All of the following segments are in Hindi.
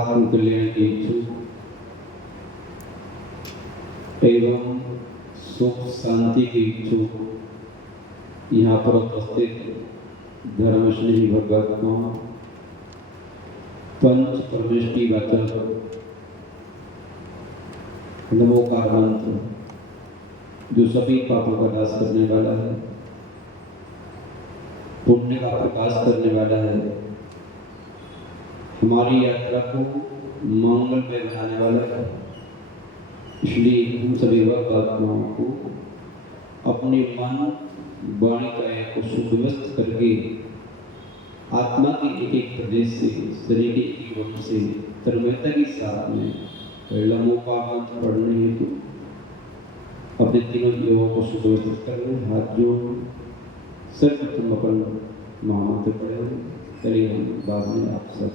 आत्मकल्याण के इच्छुक एवं सुख शांति के इच्छुक यहाँ पर उपस्थित धर्मश्री भगवत्मा पंच परमेष्टि वाचक नमोकार मंत्र जो सभी पापों का नाश करने वाला है, पुण्य का प्रकाश करने वाला है, हमारी यात्रा को मंगलमय बनाने वाला है। इसलिए हम सभी भक्तात्माओं को अपने मन वाणी काया को सुव्यवस्थित करके आत्मा के एक एक प्रदेश से, शरीर के एक वक्त से तन्मयता के साथ में नमोकार मंत्र पढ़ने हेतु अपने तीनों योगों को सुव्यवस्थित कर रहे। हाथ जोड़ सर्वप्रथम अपन महामंत्र पढ़े, चलिए हम बाद में आप सब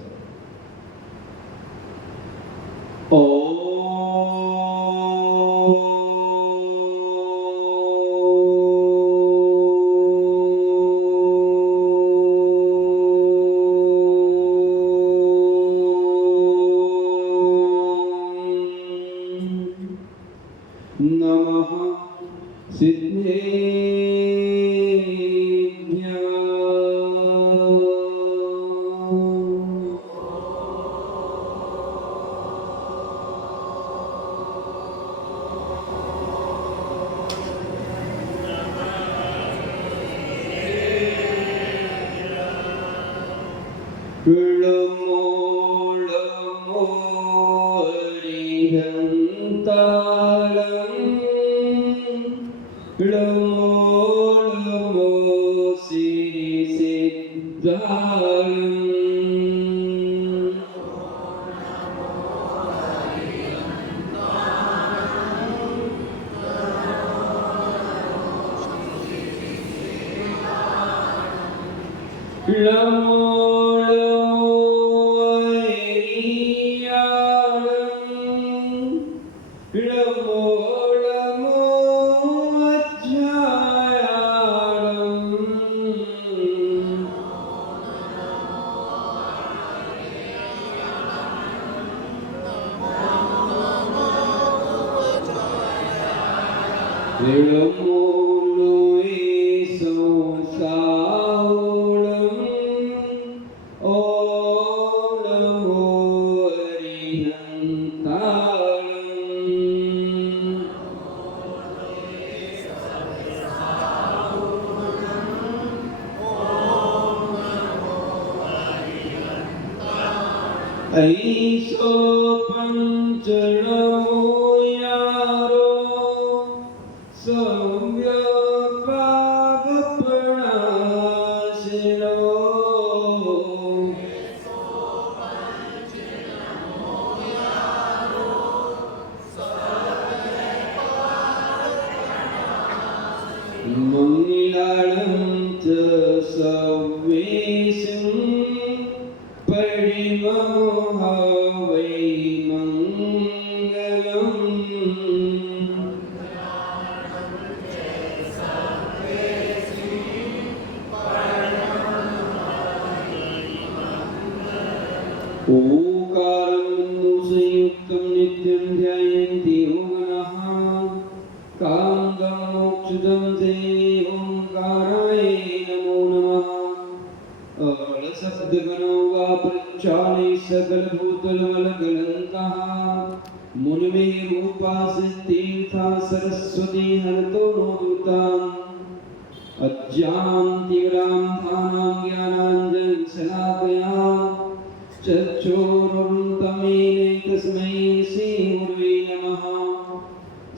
नमः सिद्धेभ्यः नमो नमो हरिहन्तारम् नमो नमो सिद्धिसिद्धारम् नमो ऐसो पंचनमो यारो सौम्यपापप्रणाशिनो मंगलानं च सर्वेषां परिमो वै मंगलम् ओंकारं संयुक्तं नित्यं ध्यायन्ति योगिनः कामं मोक्षदं ते ओंकाराय नमो नमः। शब्दगणो वा प्रचाले सकल भूतलमलकलङ्कः मुनिमे रूपासितीर्था सरस्वती हरतो नो दूताम् अज्ञानतिमिरान्धानां ज्ञानाञ्जनशलाकया चक्षुरुन्मीलितं तस्मै श्रीगुरुवे नमः।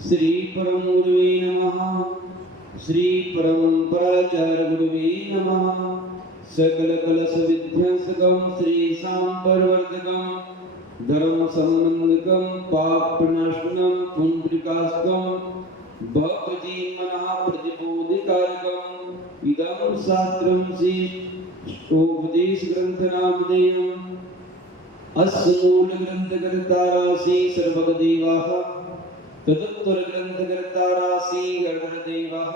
श्रीपरमगुरुवे नमः। श्रीपरम्पराचार्यगुरुवे नमः। सकल कलश विध्वंसकं श्री सांबरवर्धकं धर्म संबंधकं पापनाशनं पुंडरीकास्तं भक्तजीवनः प्रतिबोधिकारकम् इदं शास्त्रं श्री उपदेश ग्रंथनामधेयम् अस्य मूल ग्रंथकर्ता राशि सर्वदेवाः तदुत्तर ग्रंथकर्ता राशि गणदेवाः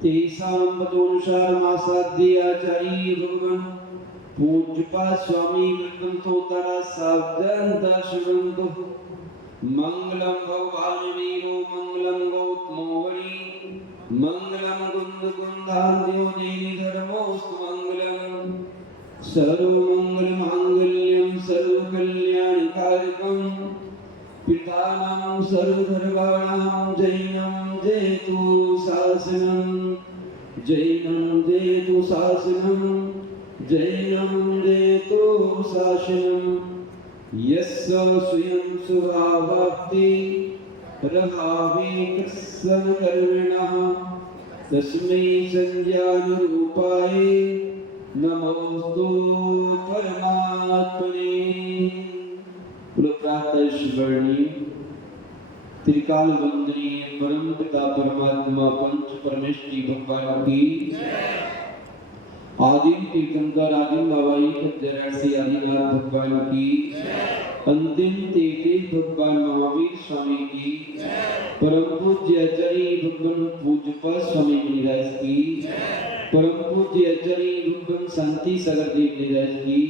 तेषां मतानुसारमासाद्य आचार्य भगवान् पूज्यपा स्वामी वृद्धंतोत्तरा सावधानता शुभंतु मंगलम भगवान वीरो मंगलम गौतमोवरी मंगलम कुंद कुंदान्यो देवी धर्मोस्तु मंगलम सर्वमंगल मांगल्यम सर्वकल्याणकारकम पितानां सर्वधर्माणां जैनं जयतु शासनं जैनं जयतु शासनं जैनं जयतु शासनं यस्य स्वयं सुभावाप्ति रहावे कृष्ण कर्मणः तस्मै संज्ञानुरूपाय नमोस्तु परमात्मने। प्रातःस्मरणीय त्रिकाल वंदनीय परम पिता परमात्मा पंच परमेष्टि भगवान की आदिम तीर्थंकर आदिम बाबाई खज्जरासी आदिनाथ भगवान की अंतिम तीर्थ भगवान महावीर स्वामी की परम पूज्य आचार्य भगवान पूज्यपा स्वामी मुनिराज की परम पूज्य आचार्य भगवान शांति सागर जी मुनिराज की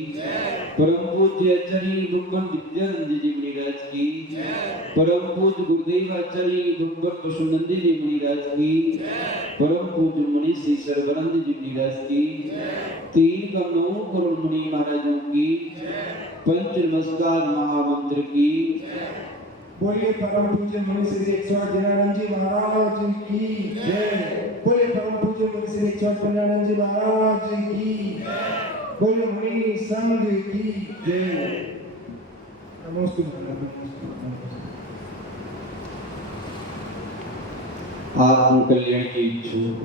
परम पूज्य आचार्य भगवान विद्यानंद जी मुनिराज की परम पूज्य गुरुदेव आचार्य भगवान पशुनंदी जी मुनिराज की परम पूज्य मुनि श्री सर्वानंद जी मुनिराज की तीन करोड़ करोड़ मुनि महाराजों की पंच नमस्कार महामंत्र की बोलिए परम पूज्य मुनि श्री 108 जनानंद जी महाराज की जय। बोलिए परम पूज्य मुनि श्री 108 जनानंद जी महाराज की बोलिए मुनि संघ की जय। नमस्ते। आत्म कल्याण की इच्छुक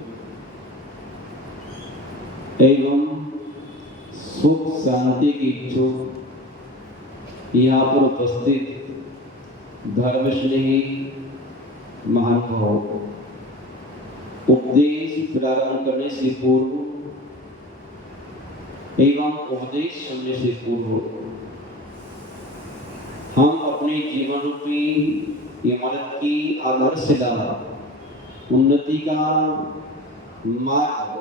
एवं सुख शांति की इच्छुक यहाँ पर उपस्थित धर्मस्नेही महानुभाव उपदेश प्रारंभ करने से पूर्व एवं उपदेश सुनने से पूर्व हम अपने जीवन रूपी इमारत की आधारशिला उन्नति का मार्ग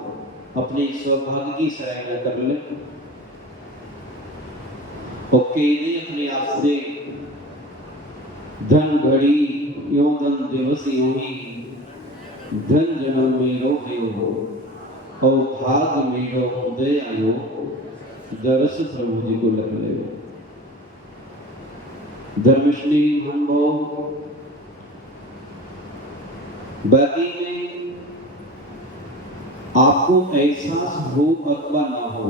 अपने सौभाग्य की सराहना कर ले और केवल अपने आप से धन घड़ी यो धन दिवस यूं ही धन जन्म मेरो हो और भाग मेरो उदय आयो दरस प्रभु जी को लग ले। धर्मश्री अनुभव बाकी में आपको एहसास हो अथवा ना हो,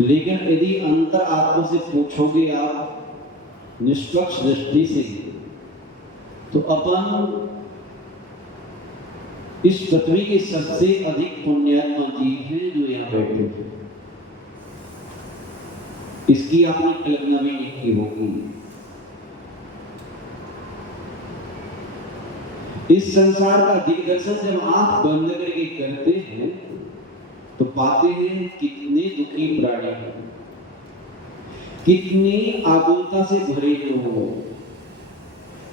लेकिन यदि अंतर आत्मा से पूछोगे आप निष्पक्ष दृष्टि से तो अपन इस पृथ्वी के सबसे अधिक पुण्यात्मा जीव हैं जो यहाँ बैठे हैं। इसकी आपने कल्पना भी नहीं की होगी। इस संसार का दिग्दर्शन जब आंख बंद करके करते हैं तो पाते हैं कितने दुखी प्राणी हैं, कितनी आकुलता से भरे लोग,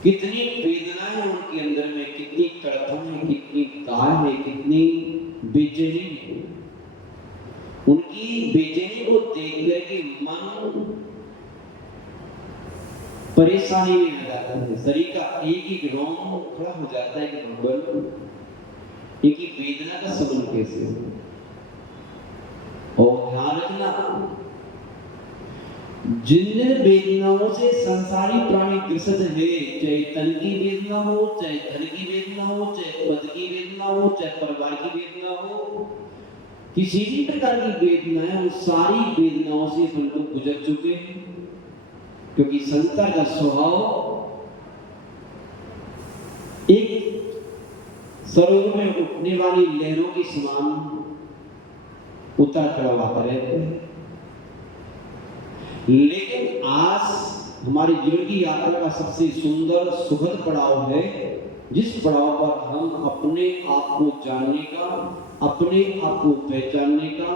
कितनी वेदनाएं उनके अंदर में, कितनी तड़पन है, कितनी काल है, कितनी बेचैनी है। उनकी बेचैनी को देख करके मन परेशानी में आ जाता है। शरीर का एक एक रोम खड़ा हो जाता है कि भगवान एक ही वेदना का संबंध कैसे हो। और ध्यान रखना, जिन वेदनाओं से संसारी प्राणी ग्रसित है, चाहे तन की वेदना हो, चाहे धन की वेदना हो, चाहे पद की वेदना हो, चाहे परिवार की वेदना हो, किसी भी प्रकार की वेदना है, उन सारी वेदनाओं से हम लोग गुजर चुके हैं। क्योंकि संसार का स्वभाव एक सरोवर में उठने वाली लहरों के समान उतार चढ़ाव आता रहता है। लेकिन आज हमारे जीवन की यात्रा का सबसे सुंदर सुखद पड़ाव है जिस पड़ाव पर हम अपने आप को जानने का, अपने आप को पहचानने का,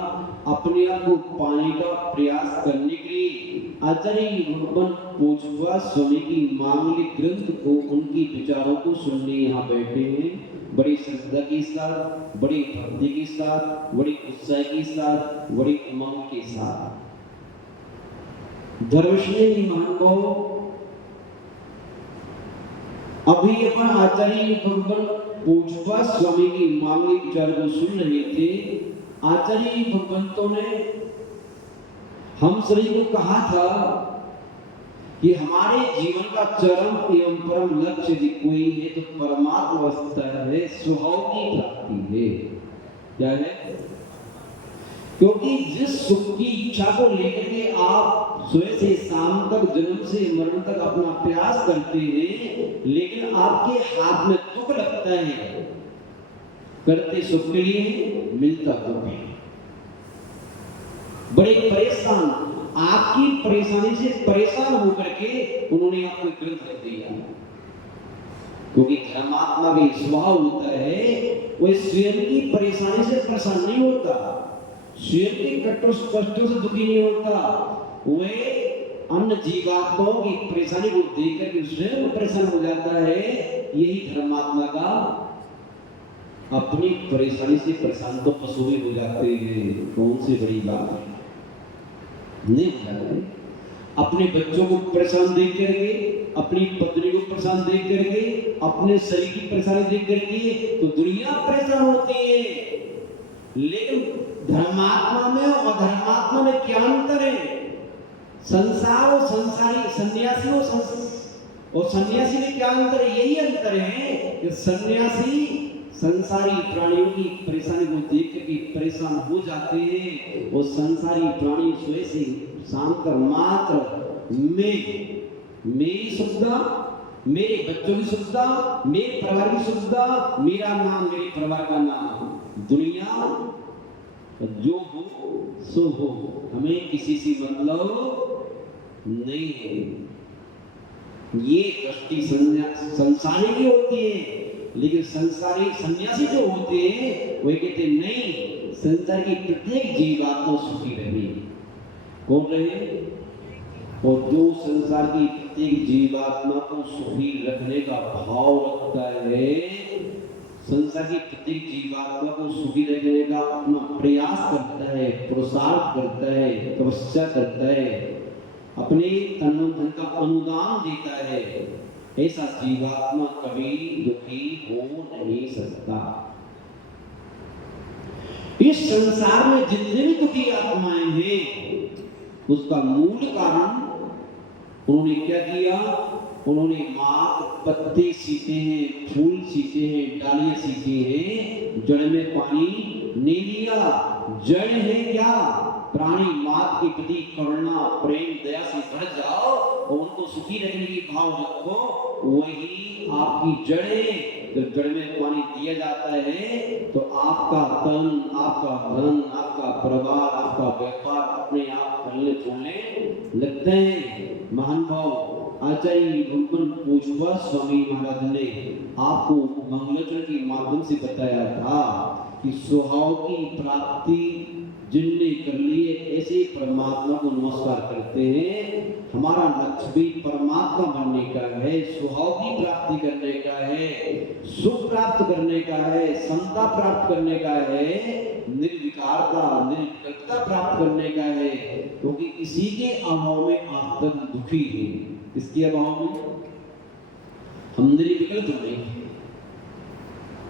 अपने आप को पाने का प्रयास करने के लिए आचार्य भगवान पूज्यपाद स्वामी की मांगलिक ग्रंथ को, उनकी विचारों को सुनने यहाँ बैठे हैं। बड़ी श्रद्धा के साथ, बड़ी भक्ति के साथ, बड़ी उत्साह के साथ, बड़ी उमंग के साथ। धर्मश्री महानुभाव, अभी अपन आचार्य भगवान पूज्यपाद स्वामी की मांगलिक विचार को सुन रहे थे। आचार्य भगवंतों ने हम सभी को कहा था कि हमारे जीवन का चरम एवं परम लक्ष्य यदि कोई है तो परमात्मा अवस्था है, स्वभाव की प्राप्ति है। क्या है? क्योंकि जिस सुख की इच्छा को लेकर के आप सुबह से शाम तक, जन्म से मरण तक अपना प्रयास करते हैं, लेकिन आपके हाथ में दुख लगता है, करते सुख के लिए, मिलता दुख है, बड़े परेशान, आपकी परेशानी से परेशान होकर के उन्होंने आपको ग्रंथ रख दिया। क्योंकि धर्मात्मा का स्वभाव होता है, वह स्वयं की परेशानी से परेशान नहीं होता, स्वयं के कष्टों से दुखी नहीं होता, वे अन्य जीवात्माओं की परेशानी को देख कर स्वयं परेशान हो जाता है। यही धर्मात्मा का, अपनी परेशानी से परेशान तो पशु भी हो जाते हैं, कौन सी बड़ी बात है, नहीं हो जाते। अपने बच्चों को परेशान देख करके, अपनी पत्नी को परेशान देख करके, अपने शरीर की परेशानी देख करके तो दुनिया परेशान होती है। लेकिन धर्मात्मा में और अधर्मात्मा में क्या अंतर है? संसार और संसारी, सन्यासी और सन्यासी में क्या अंतर है? यही अंतर है कि सन्यासी संसारी प्राणियों की परेशानी को देख के परेशान हो जाते हैं, और संसारी प्राणी सुबह से शाम तक मात्र मेरी सुविधा, मेरे बच्चों की सुविधा, मेरे परिवार की सुविधा, मेरा नाम, मेरे परिवार का नाम, दुनिया जो हो सो हो, हमें किसी से मतलब नहीं है। ये दृष्टि संसारी की होती है। लेकिन संसारी सन्यासी जो होते हैं वे कहते नहीं, संसार की प्रत्येक जीवात्मा सुखी रहे। कौन रहे? और जो संसार की प्रत्येक जीवात्मा को सुखी रखने का भाव रखता है, संसार की प्रत्येक जीवात्मा को सुखी रखने का अपना प्रयास करता है, पुरुषार्थ करता है, तपस्या करता है, अपने तन धन का अनुदान देता है, ऐसा जीवात्मा कभी दुखी हो नहीं सकता। इस संसार में जितने भी दुखी आत्माएं हैं, उसका मूल कारण उन्होंने क्या किया? उन्होंने मात्र पत्ते सींचे हैं, फूल सींचे हैं, डालियां सींची हैं, जड़ में पानी नहीं लिया। जड़ है क्या? प्राणी मात के प्रति करुणा, प्रेम, दया से भर जाओ और उनको सुखी रखने की भाव रखो, वही आपकी जड़ है। जब जड़ में पानी दिया जाता है तो आपका तन, आपका धन, आपका परिवार, आपका व्यापार अपने आप फलने फूलने लगते हैं। महान भाव आचार्य भगवान पूज्यपाद स्वामी महाराज ने आपको मंगलाचरण के माध्यम से बताया था कि स्वभाव की प्राप्ति जिनने कर ली है, ऐसे परमात्मा को नमस्कार करते हैं। हमारा लक्ष्य भी परमात्मा बनने का है, स्वभाव की प्राप्ति करने का है, सुख प्राप्त करने का है, समता प्राप्त करने का है, निर्विकारता, निर्विकल्पता प्राप्त करने का है। क्योंकि इसी के अभाव में आप तक दुखी है। इसके अभाव में हम निर्विकल्प नहीं है,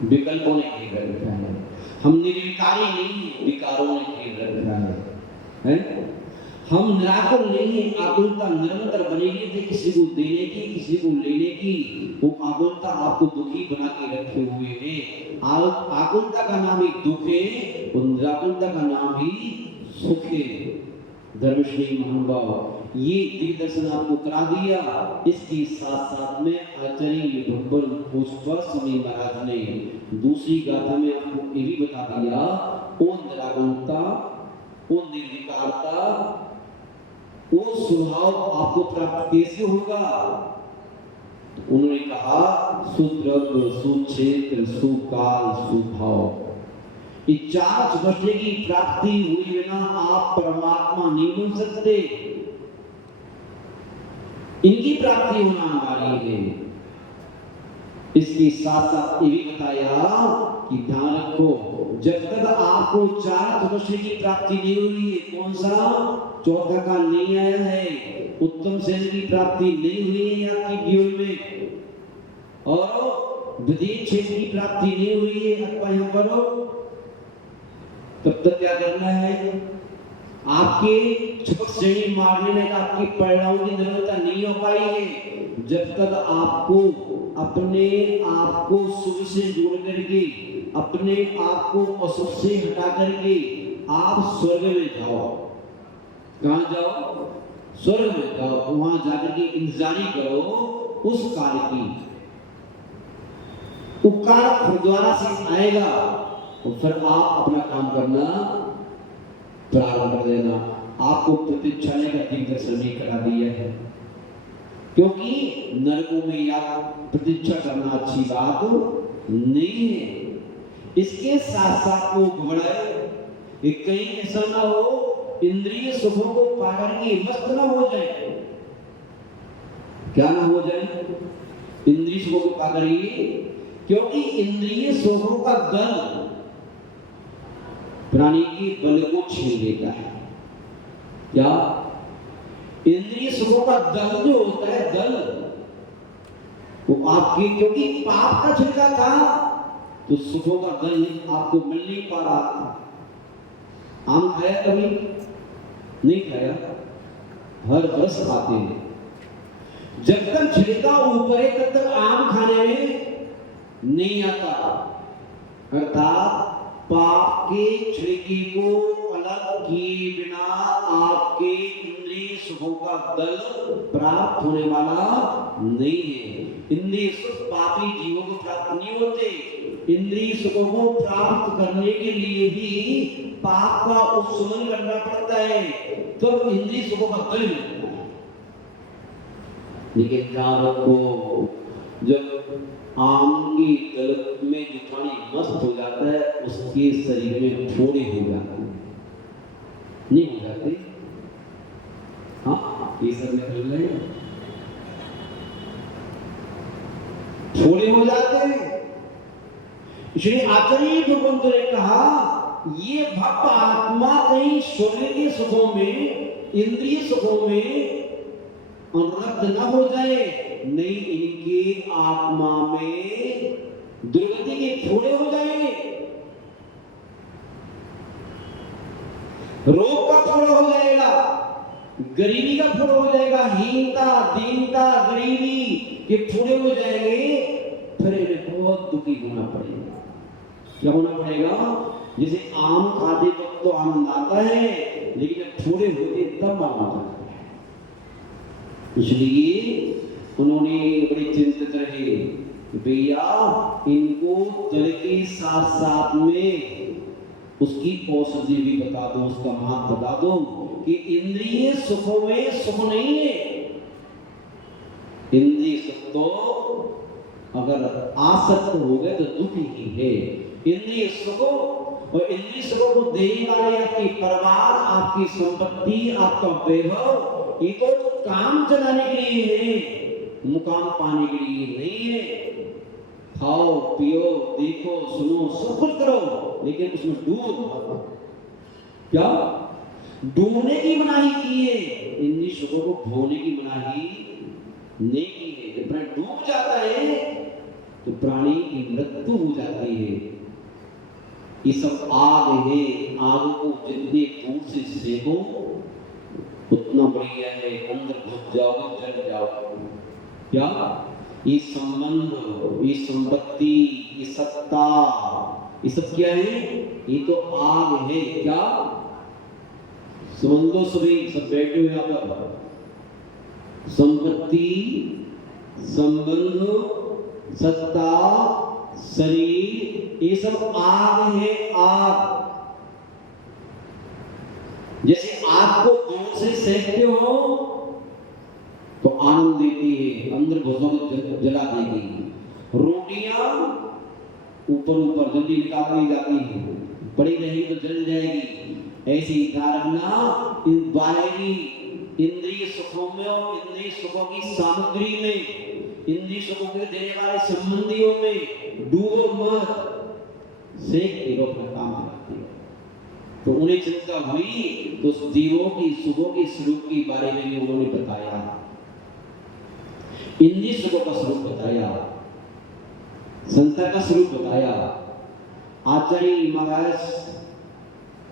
विकल्पों ने घेर रखा है। हम निर्विकारी नहीं, विकारों ने घेर रखा है? हम निराकुल नहीं, आकुलता निरंतर बनेगी थी, किसी को देने की, किसी को लेने की। वो आकुलता आपको दुखी बना के रखे हुए है। आकुलता का नाम ही दुख है और निराकुलता का नाम ही सुख है। धर्मश्री महानुभाव, ये दिग्दर्शन आपको करा दिया। इसके साथ साथ में आचार्य भगवान पूज्यपाद स्वामी महाराज ने दूसरी गाथा में आपको ये भी बता दिया, वो निराकुलता, वो निर्विकारता, वो स्वभाव आपको प्राप्त कैसे होगा? तो उन्होंने कहा सुद्रव्य, सुक्षेत्र, सुकाल, सुभाव, ये चार चतुष्टय की प्राप्ति हुई बिना आप परमात्मा नहीं बन सकते। इनकी प्राप्ति होना अनिवार्य है। इसके साथ साथ ये भी बताया कि ध्यान रखो, जब तक आपको चार चतुष्टय की प्राप्ति नहीं हुई है, कौन सा चौथा काल नहीं आया है, उत्तम सेन की प्राप्ति नहीं हुई है आपकी जीवन में, और द्वितीय क्षेत्र की प्राप्ति नहीं हुई है अथवा यहाँ पर, तब तक क्या करना है, आपके छपक श्रेणी मारने में आपकी परिणामों की निर्भरता नहीं हो पाई है। जब तक आपको अपने आप को शुभ से जोड़ करके, अपने आप को अशुभ से हटा करके आप स्वर्ग में जाओ। कहाँ जाओ? स्वर्ग में जाओ। वहां जाकर के इंतजारी करो उस काल की। उपकार द्वारा से आएगा तो फिर आप अपना काम करना प्रारंभ कर देना। आपको प्रतीक्षालय का दिग्दर्शन नहीं करा दिया है, क्योंकि नरकों में या प्रतीक्षा करना अच्छी बात नहीं है। इसके साथ साथ वो घबराए कहीं ऐसा ना हो इंद्रिय सुखों को पाकर के मस्त ना हो जाए। क्या ना हो जाए? इंद्रिय सुखों को पाकर के, क्योंकि इंद्रिय सुखों का दल प्राणी के बल को छीन लेता है। क्या? इंद्रिय सुखों का दल जो होता है, दल वो आपके, क्योंकि पाप का छिलका था तो सुखों का दल आपको मिल नहीं पा रहा था। आम खाया कभी? नहीं खाया? हर वर्ष खाते हैं। जब तक छिलका ऊपर है तब तक आम खाने में नहीं आता। अर्थात पाप के छिलके को अलग किए बिना आपके इंद्रिय सुखों का दल प्राप्त होने वाला नहीं है। इंद्रिय सुख पापी जीवों को प्राप्त नहीं होते। इंद्रिय सुखों को प्राप्त करने के लिए भी पाप का उपशमन करना पड़ता है, तो इंद्रिय सुखों का दल मिलता है। लेकिन जानवर को जब आम की दलत में जो प्राणी मस्त हो जाता है, उसके शरीर में फोड़े हो जाते हैं। नहीं हो जाते? हाँ, ये सब निकल रहे हैं, फोड़े हो जाते हैं। श्री आचार्य भगवंत ने कहा ये भक्त आत्मा कहीं स्वर्ग के सुखों में, इंद्रिय सुखों में अनुरक्त न हो जाए, नहीं इनके आत्मा में दुर्गति के फोड़े हो जाएंगे। रोग का फोड़ा हो जाएगा, गरीबी का फोड़ा हो जाएगा, हीनता, दीनता, गरीबी के फोड़े हो जाएंगे। फिर इन्हें बहुत दुखी होना पड़ेगा। क्या होना पड़ेगा? जैसे आम खाते वक्त तो आनंद आता है, लेकिन जब फोड़े होते तब आनंद आता है। इसलिए उन्होंने बड़ी चिंतित रहे, भैया इनको दल के साथ साथ में उसकी औषधि भी बता दो, उसका महत्व बता दो कि इंद्रिय सुखों में सुख नहीं है। इंद्रिय सुख तो अगर आसक्त हो गए तो दुख ही है। इंद्रिय सुखों और इंद्रिय सुखों को देने वाले आपकी परिवार, आपकी संपत्ति, आपका वैभव, ये तो काम चलाने के लिए है, मुकाम पाने के लिए नहीं है। खाओ पियो देखो सुनो सब कुछ करो, लेकिन उसमें डूबो मत। क्या? डूबने की मनाही की है, इंद्रिय सुखों को भोगने की मनाही नहीं की है। जब प्राणी डूब जाता है तो प्राणी की मृत्यु हो जाती है। ये सब आग है, आग को जितने दूर से सेको उतना बढ़िया है, अंदर घुस जाओगे जल जाओगे। क्या? ये संबंध, ये संपत्ति, ये सत्ता, ये सब क्या है? ये तो आग है। क्या? समझ लो सभी, सब बैठे हुए यहाँ पर, संपत्ति, संबंध, सत्ता, शरीर, ये सब आग है। आग जैसे आग को दूर से सेकते हो तो आनंद देती है, अंदर भुजों को जला देगी। रोटियां ऊपर ऊपर जल्दी निकाल दी जाती है, पड़ी रही तो जल जाएगी। ऐसी धारणा इन बाहरी इंद्रिय सुखों में और इंद्रिय सुखों की सामग्री में, इंद्रिय सुखों के देने वाले संबंधियों में डूबो मत, सेक के रोकना काम करती है। तो उन्हें चिंता हुई तो उस जीवों की सुखों के स्वरूप के बारे में भी उन्होंने बताया, इंद्रिय सुखों का स्वरूप बताया, संसार का स्वरूप बताया। आचार्य महाराज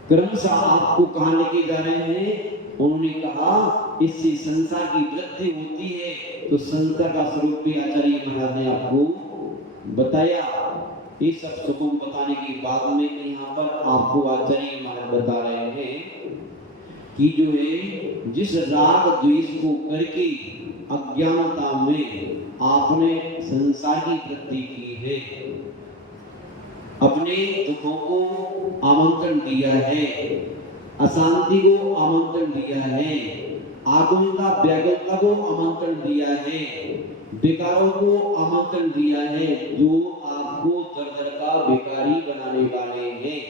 क्रमशः आपको कहाँ लेके जा रहे हैं? उन्होंने कहा इससे संसार की वृद्धि होती है, तो संसार का स्वरूप भी आचार्य महाराज ने आपको बताया। ये सब सुखों बताने के बाद में यहाँ पर आपको आचार्य महाराज बता रहे हैं कि जो है जिस राग द्वेष को करके अज्ञानता में आपने संसार की वृद्धि की है, अपने दुखों को आमंत्रण दिया है, अशांति को आमंत्रण दिया है, आकुलता व्याकुलता को आमंत्रण दिया है, विकारों को आमंत्रण दिया है, जो आपको दर का बेकारी बनाने वाले हैं।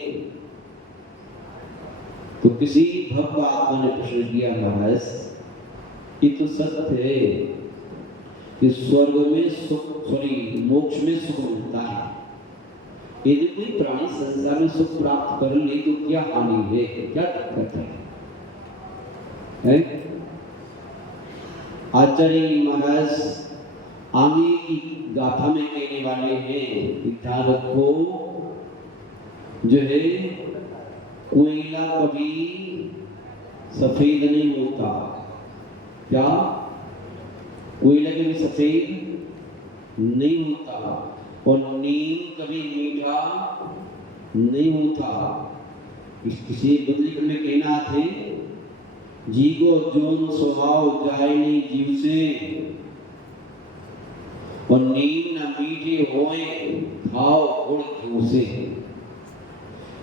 तो किसी भक्त आत्मा ने प्रश्न किया, महाराज ये तो सत्य है कि स्वर्ग में सुख, मोक्ष में सुख मिलता है, यदि कोई प्राणी संसार में सुख प्राप्त कर ले तो क्या हानि है, क्या दिक्कत है? आचार्य महाराज आगे की गाथा में कहने वाले हैं, ध्यान रखो, जो है कोयला कभी सफेद नहीं होता। क्या? कोयला कभी सफेद नहीं होता, और नीम कभी मीठा नहीं होता। किसी बुद्धिक में कहना थे, जी को जोन स्वभाव जाए नहीं जीव से, और नीम न मीठे होए खाओ गुड़ घी से।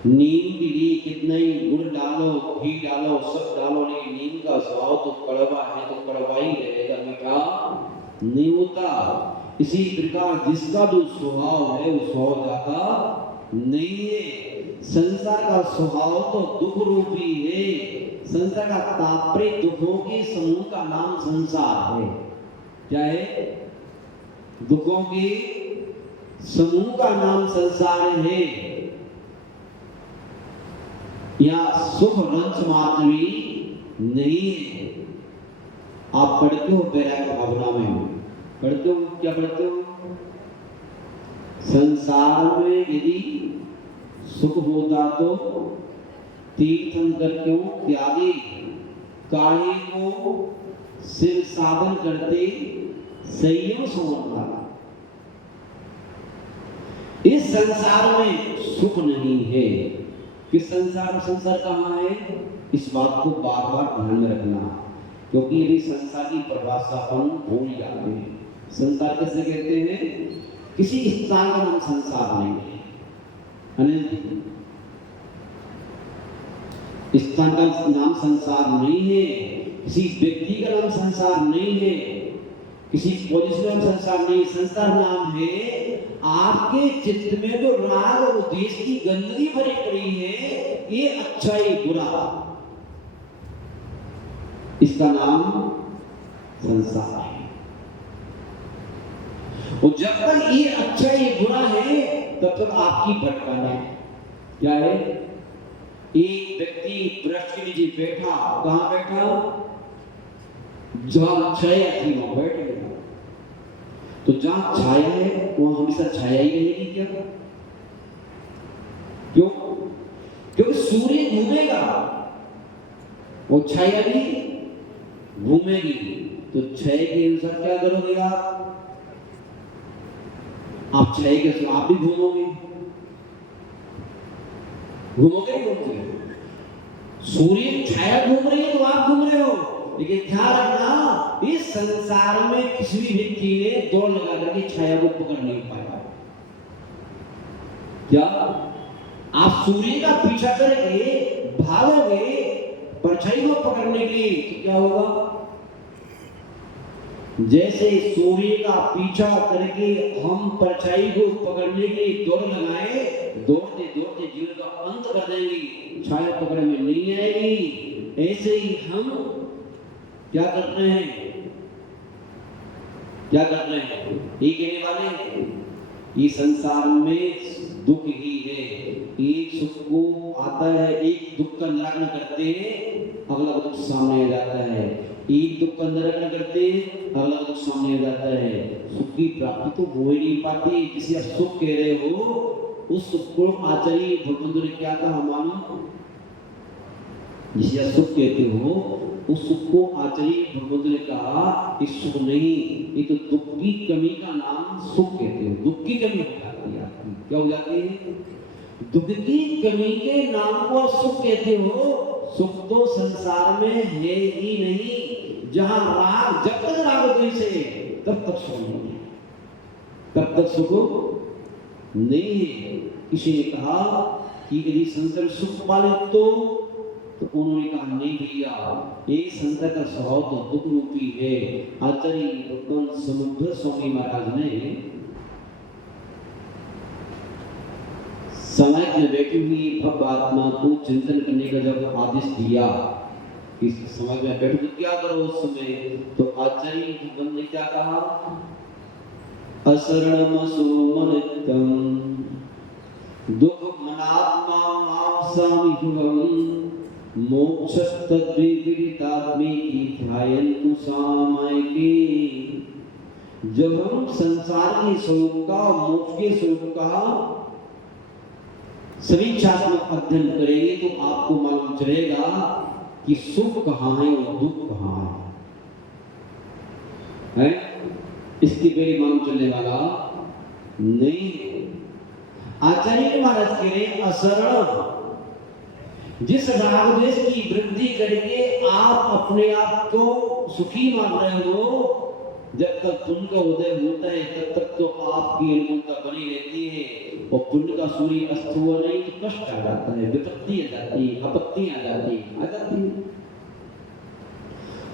नीम के लिए कितना ही गुड़ डालो, घी डालो, सब डालो, लेकिन नीम का स्वभाव तो कड़वा है, तो कड़वा ही रहेगा, मीठा नहीं होता। इसी प्रकार जिसका जो स्वभाव है वो स्वभाव जाता नहीं है। संसार का स्वभाव तो दुख रूपी है। संसार का तात्पर्य दुखों के समूह का नाम संसार है। क्या है? दुखों के समूह का नाम संसार है। यहाँ सुख रंच मात्र भी नहीं है। आप पढ़ते हो वैराग्य भावना में, पढ़ते हो, क्या पढ़ते हो? संसार में यदि सुख होता तो तीर्थंकर क्यों त्यागे, काहे को सिर साधन करते संयम सोता। इस संसार में सुख नहीं है। किस संसार? संसार कहाँ है? इस बात को बार बार ध्यान में रखना, क्योंकि यदि संसार की परिभाषा हम भूल जाते हैं। संसार कैसे कहते हैं? किसी स्थान का नाम संसार नहीं है। स्थान का नाम संसार नहीं है, किसी व्यक्ति का नाम संसार नहीं है, किसी पोजिशन का नाम संसार नहीं। संसार नाम है आपके चित्त में जो राग और द्वेष की गंदगी भरी पड़ी है, ये अच्छा ये बुरा, इसका नाम संसार है। और जब तक ये अच्छा ये बुरा है, तब तक आपकी भटकाना है। क्या है? एक व्यक्ति वृक्ष के नीचे बैठा, कहां बैठा? जहां छाया थी वहां बैठ गया। तो जहां छाया है वहां हमेशा छाया ही रहेगी क्या? क्यों? क्योंकि सूर्य घूमेगा, वो छाया भी घूमेगी। तो छाया के अनुसार क्या करोगे आप छाया के अनुसार आप भी घूमोगे, घूमोगे घूमोगे। सूर्य छाया घूम रही है तो आप घूम रहे हो। लेकिन ध्यान रखना, इस संसार में किसी भी व्यक्ति ने दौड़ लगा करके छाया को पकड़ नहीं पाया। क्या आप सूर्य का पीछा करके भागोगे परछाई को पकड़ने के लिए, तो क्या होगा? जैसे सूर्य का पीछा करके हम परछाई को पकड़ने के लिए दौड़ लगाए, दौड़ते दौड़ते जीवन का अंत कर देंगे, छाया पकड़ में नहीं आएगी। ऐसे ही हम क्या कर रहे हैं, क्या कर रहे हैं, ये कहने वाले हैं ये संसार में दुख ही है। एक सुख को आता है, एक दुख का निराकरण करते हैं, अगला दुख सामने आ जाता है। एक दुख का निराकरण करते हैं, अगला दुख सामने आ जाता है। सुख की प्राप्ति तो हो ही नहीं पाती। जिसे आप सुख कह रहे हो, उस सुख को आचार्य भगवंत ने क्या कहा मालूम? जिसे आप सुख कहते हो, उस सुख को आचार्य भगवंत ने कहा ये सुख नहीं, ये तो दुख की कमी का नाम सुख कहते हो। दुख की कमी हो जाती है आपकी, क्या हो जाती है? दुख की कमी के नाम को सुख कहते हो। सुख तो संसार में है ही नहीं। जहां राग, जब तक राग द्वेष है तब तक सुख नहीं है, तब तक सुख नहीं है। किसी ने कहा कि यदि संसार सुख पाले तो उन्होंने कहा नहीं भैया, ये संसार का स्वभाव तो दुख रूपी है। आचार्य भगवान समुद्र स्वामी महाराज ने समय में बैठी हुई भक्त आत्मा को चिंतन करने का जब आदेश दिया, इस समय में बैठो तो क्या करो उस समय, तो आचार्य भगवान ने क्या कहा? असरणमसो मनित्यं दुख मनात्मा आसामि शुभम मोक्षस्तद्विदितात्मे ध्यायन्तु सामायिके। जब हम संसार के स्वरूप का, मोक्ष के स्वरूप का समीक्षात्मक अध्ययन करेंगे तो आपको मालूम चलेगा कि सुख कहाँ है और दुख कहाँ है? इसके पहले मालूम चलने वाला नहीं। आचार्य महाराज कह रहे असरण, जिस राग द्वेष की वृद्धि करके आप अपने आप को सुखी मान रहे हो, जब तक पुण्य का उदय होता है तब तक तो आपकी अनुकूलता बनी रहती है। और पुण्य का सूर्य अस्त हुआ नहीं तो कष्ट आ जाता है, विपत्ति आ जाती है, आपत्ति आ जाती है।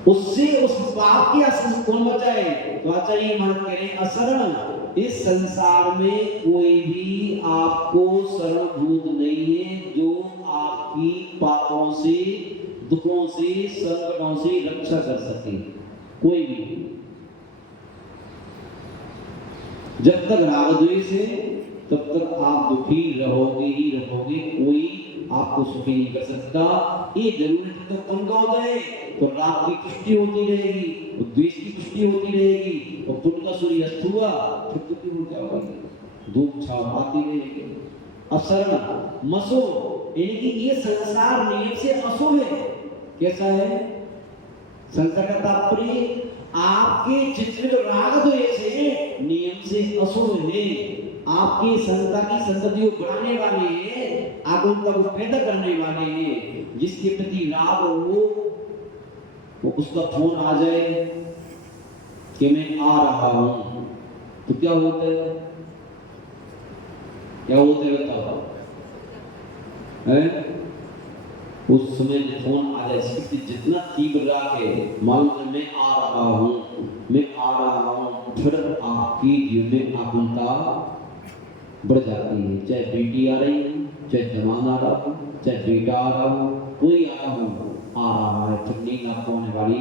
उससे उस पाप की असर कौन बचाए? तो आचार्य महाराज कह रहे हैं असरण, इस संसार में कोई भी आपको शरणभूत नहीं है जो आपकी पापों से, दुखों से, संकटों से रक्षा कर सके। कोई भी जब तक राग द्वेष है तब तक आप दुखी रहोगे ही रहोगे, कोई आपको सुखी नहीं कर सकता। ये जरूर है जब तक पुण्य का उदय है तो राग की पुष्टि होती रहेगी, तो द्वेष की पुष्टि होती रहेगी, और पुण्य का सूर्य अस्त हुआ फिर दुखी हो जाओगे, धूप छाप आती रहेगी। असरण मसो, यानी कि ये संसार नियम से अशुभ है। कैसा है संसार का तात्पर्य? आपके चित्र में राग द्वेष है, नियम से अशुभ है। आपकी संसार की संतति को बढ़ाने वाले हैं, आकुलता को पैदा करने वाले हैं। जिसके प्रति राग हो वो उसका फोन आ जाए कि मैं आ रहा हूं, तो क्या होता है? क्या होता है बताओ? उस समय फोन आ जाए, जितना तीव्र राग है, मालूम है मैं आ रहा हूं, मैं आ रहा हूं, फिर आपकी जीवन में आकुलता बढ़ जाती है। चाहे बेटी आ रही है, चाहे जवान आ रहा हो, चाहे बेटा आ रहा हो, कोई आ रहा है, फिर नींद आपको होने वाली।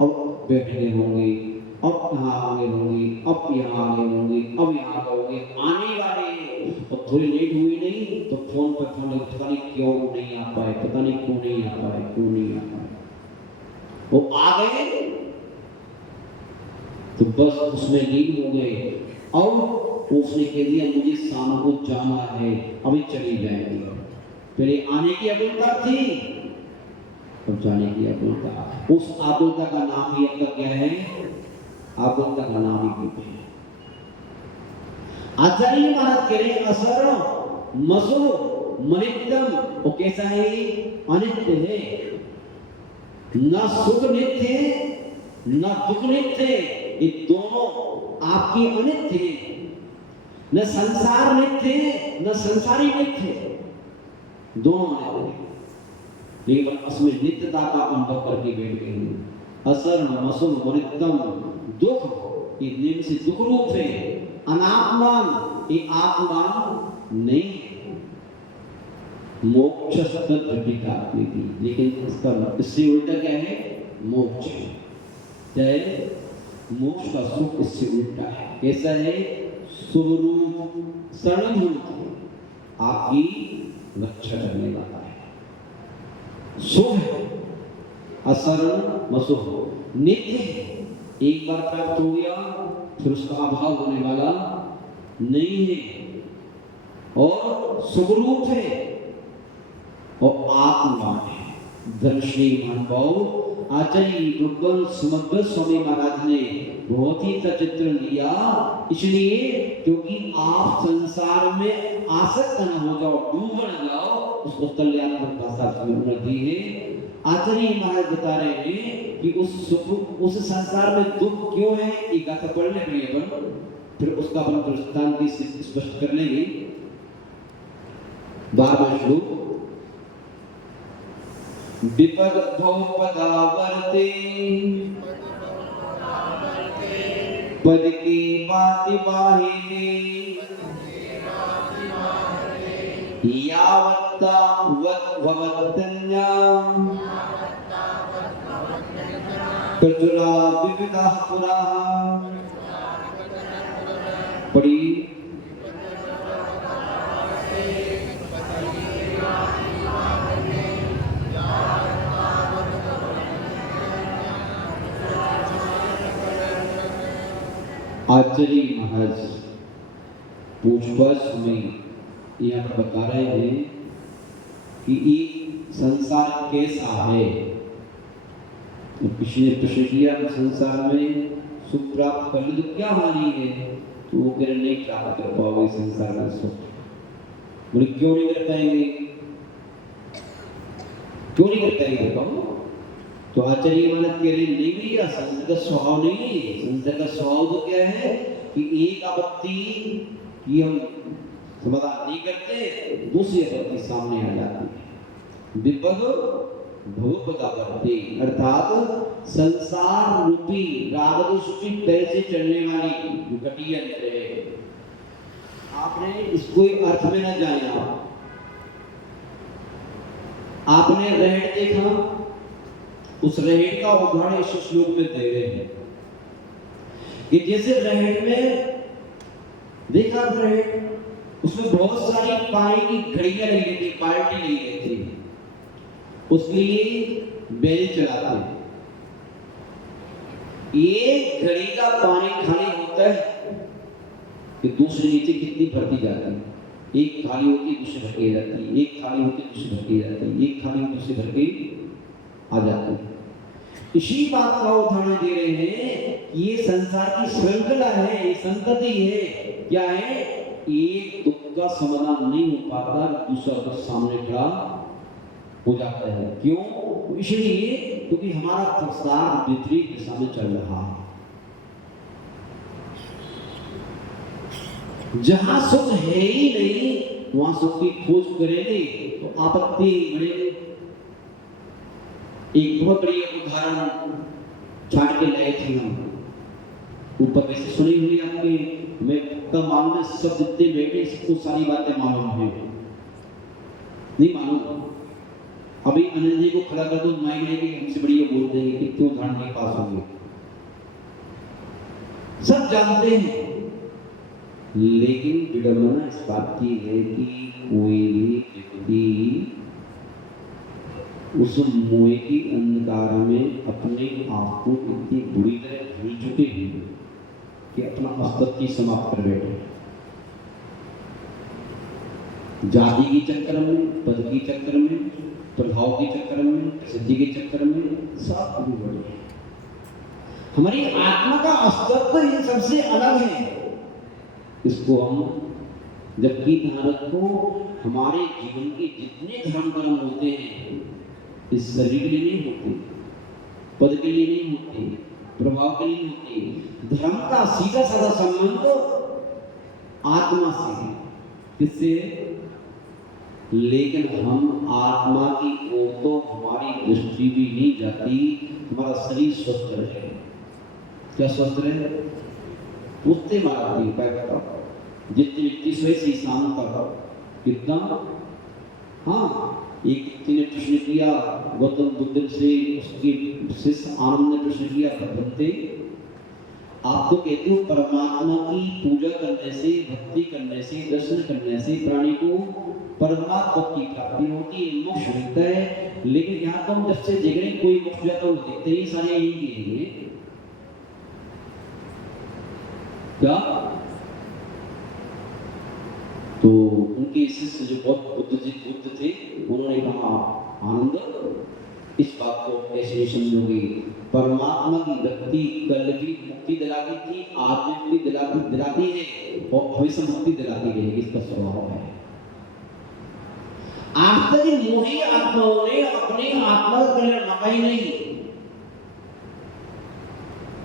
अब बैठे होंगे, अब यहाँ आगे होंगे, अब यहाँ आगे होंगे, अब यहाँ होंगे, आने वाले और थोड़ी लेट हुई नहीं तो फोन पर फोन लगे, पता नहीं क्यों नहीं आ पाए, पता नहीं क्यों नहीं आ पाए, क्यों नहीं आ पाए। वो आ गए तो बस उसमें लीन हो गए, और उसने कह दिया मुझे शाम को जाना है, अभी चली जाएंगे। पहले आने की आकुलता थी, अब जाने की आकुलता। उस आकुलता का नाम ही अब तक क्या है? आकुलता का नाम ही दुख है। आचार्य महाराज कह रहे असर मसो मनित्यम, वो कैसा है? अनित्य है। न सुख नित्य है न दुख नित्य है, ये दोनों आपके अनित्य है। न संसार नित्य है न संसारी नित्य है, दोनों अनित्य है। लेकिन उसमें नित्यता का अनुभव करके बैठ गए। असर मसुर मृतम दुख, ये निम्न से दुख रूप है। अनात्मान, ये आत्मा नहीं है। मोक्ष शब्द घटिका थी, लेकिन इससे उल्टा क्या है? मोक्ष। चाहे मोक्ष का सुख इससे उल्टा है। कैसा है? स्वरूप शरणभूत, आपकी रक्षा करने वाला है। शुभ असरण मसुभ, नित्य एक बार प्राप्त हो गया फिर उसका अभाव होने वाला नहीं है, और सुखरूप है और आत्मा है। धर्मश्री महानुभाव आचार्य भगवान समग्र स्वामी महाराज ने बहुत ही सचित्र लिया, इसलिए क्योंकि आप संसार में आसक्त न हो जाओ, डूब न जाओ, उसको कल्याणात्मक भाषा में उन्नति है। आचार्य महाराज बता रहे हैं कि उस संसार में दुख क्यों है, ये गाथा पढ़ने के लिए अपन फिर उसका अपन दृष्टांत से स्पष्ट कर लेंगे। 12वां श्लोक, विपद भवपदावर्ते पद की बाति बाहिनी यावत्ता भवत्यन्या प्रचुरा विविधा पुरा। पढ़ी। आचार्य महाराज पूछताछ में यहाँ पर बता रहे हैं कि ये संसार कैसा है। तो किसी ने प्रश्न किया संसार में सुख प्राप्त कर ले तो क्या हानि है, तो वो कह रहे नहीं प्राप्त कर पाओगे संसार में सुख। बोले क्यों नहीं कर पाएंगे, क्यों नहीं कर पाएंगे बताओ। तो आचार्य महाराज कह रहे नहीं भैया, संसार का स्वभाव नहीं है। संसार का स्वभाव तो क्या है कि एक आपत्ति की हम समाधान नहीं करते, दूसरी आपत्ति सामने आ जाती है। विपद भवपदावर्ते, अर्थात संसार रूपी रागदोषी पैर से चढ़ने वाली जो कटी यंत्र है, आपने इसको अर्थ में न जाए। आपने रहट देखा, उस रहट का उदाहरण इस श्लोक में दे रहे हैं कि जैसे रहट में देखा, रहट उसमें बहुत सारी पानी की घड़ियां लगी रहती, पार्टी लगी रहती, उसके लिए बैल चलाते। एक घड़ी का पानी खाली होता है कि दूसरे नीचे कितनी भरती जाती है। एक खाली होती दूसरी भरती जाती है, एक खाली होती दूसरी भरती जाती है, एक खाली होती दूसरी भरती आ जाती है। इसी बात का उदाहरण दे रहे हैं कि ये संसार की श्रृंखला है, ये संतति है। क्या है? एक दुख का समाधान नहीं हो पाता, दूसरा दुख सामने खड़ा हो जाता है। क्यों? इसलिए क्योंकि हमारा संसार विपरीत दिशा में चल रहा है। जहां सुख है ही नहीं, वहां सुख की खोज करेंगे तो आपत्ति बढ़ेगी। एक बहुत बड़ी उदाहरण छाट के लाए थे हम, ऊपर वैसे सुनी हुई आपके, मैं तो मालूम है सब जितने बैठे सबको सारी बातें मालूम है, नहीं मालूम। अभी अनिल जी को खड़ा कर दो माइक लेके, हमसे बड़ी ये बोल देंगे कि क्यों उदाहरण के पास होंगे। सब जानते हैं, लेकिन विडंबना इस बात की है कि कोई भी व्यक्ति उस मोह की अंधकार में अपने आप को इतनी बुरी तरह भूल चुके हैं कि अपना अस्तित्व समाप्त कर बैठे। जाति के चक्कर में, पद के चक्कर में, प्रभाव के चक्कर में, प्रसिद्धि के चक्कर में सब भूल बढ़े। हमारी आत्मा का अस्तित्व इन सबसे अलग है। इसको हम जबकि भारत को हमारे जीवन के जितने धर्म कर्म होते हैं, इस शरीर के लिए नहीं होते, पद के लिए नहीं होते, प्रभाव के लिए नहीं होते। धर्म का सीधा साधा संबंध आत्मा से है। किससे? लेकिन हम आत्मा की ओर तो हमारी दृष्टि भी नहीं जाती, हमारा शरीर स्वस्थ रहे। क्या स्वस्थ रहे? पूछते महाराज जी पैदा जितनी व्यक्ति सोए सी शांत का कितना। हाँ, एक व्यक्ति ने प्रश्न किया गौतम बुद्ध से, उसके शिष्य आनंद ने प्रश्न किया बनते आप तो कहते हो परमात्मा की पूजा करने से, भक्ति करने से, दर्शन करने से प्राणी को परमात्मा की प्राप्ति होती है, मोक्ष मिलता है, लेकिन यहाँ तो हम जब से देख रहे कोई मोक्ष जाता हुआ देखते ही सारे यही कहेंगे क्या। तो उनके शिष्य जो बहुत बुद्ध थे उन्होंने कहा आनंद इस बात को ऐसे नहीं समझोगे, परमात्मा की भक्ति कल भी मुक्ति दिलाती थी, आज भी मुक्ति दिलाती है और हमेशा मुक्ति दिलाती रहेगी, इसका स्वभाव है। आज तक इन मोही आत्माओं ने अपने आत्मा का कल्याण मांगा ही नहीं।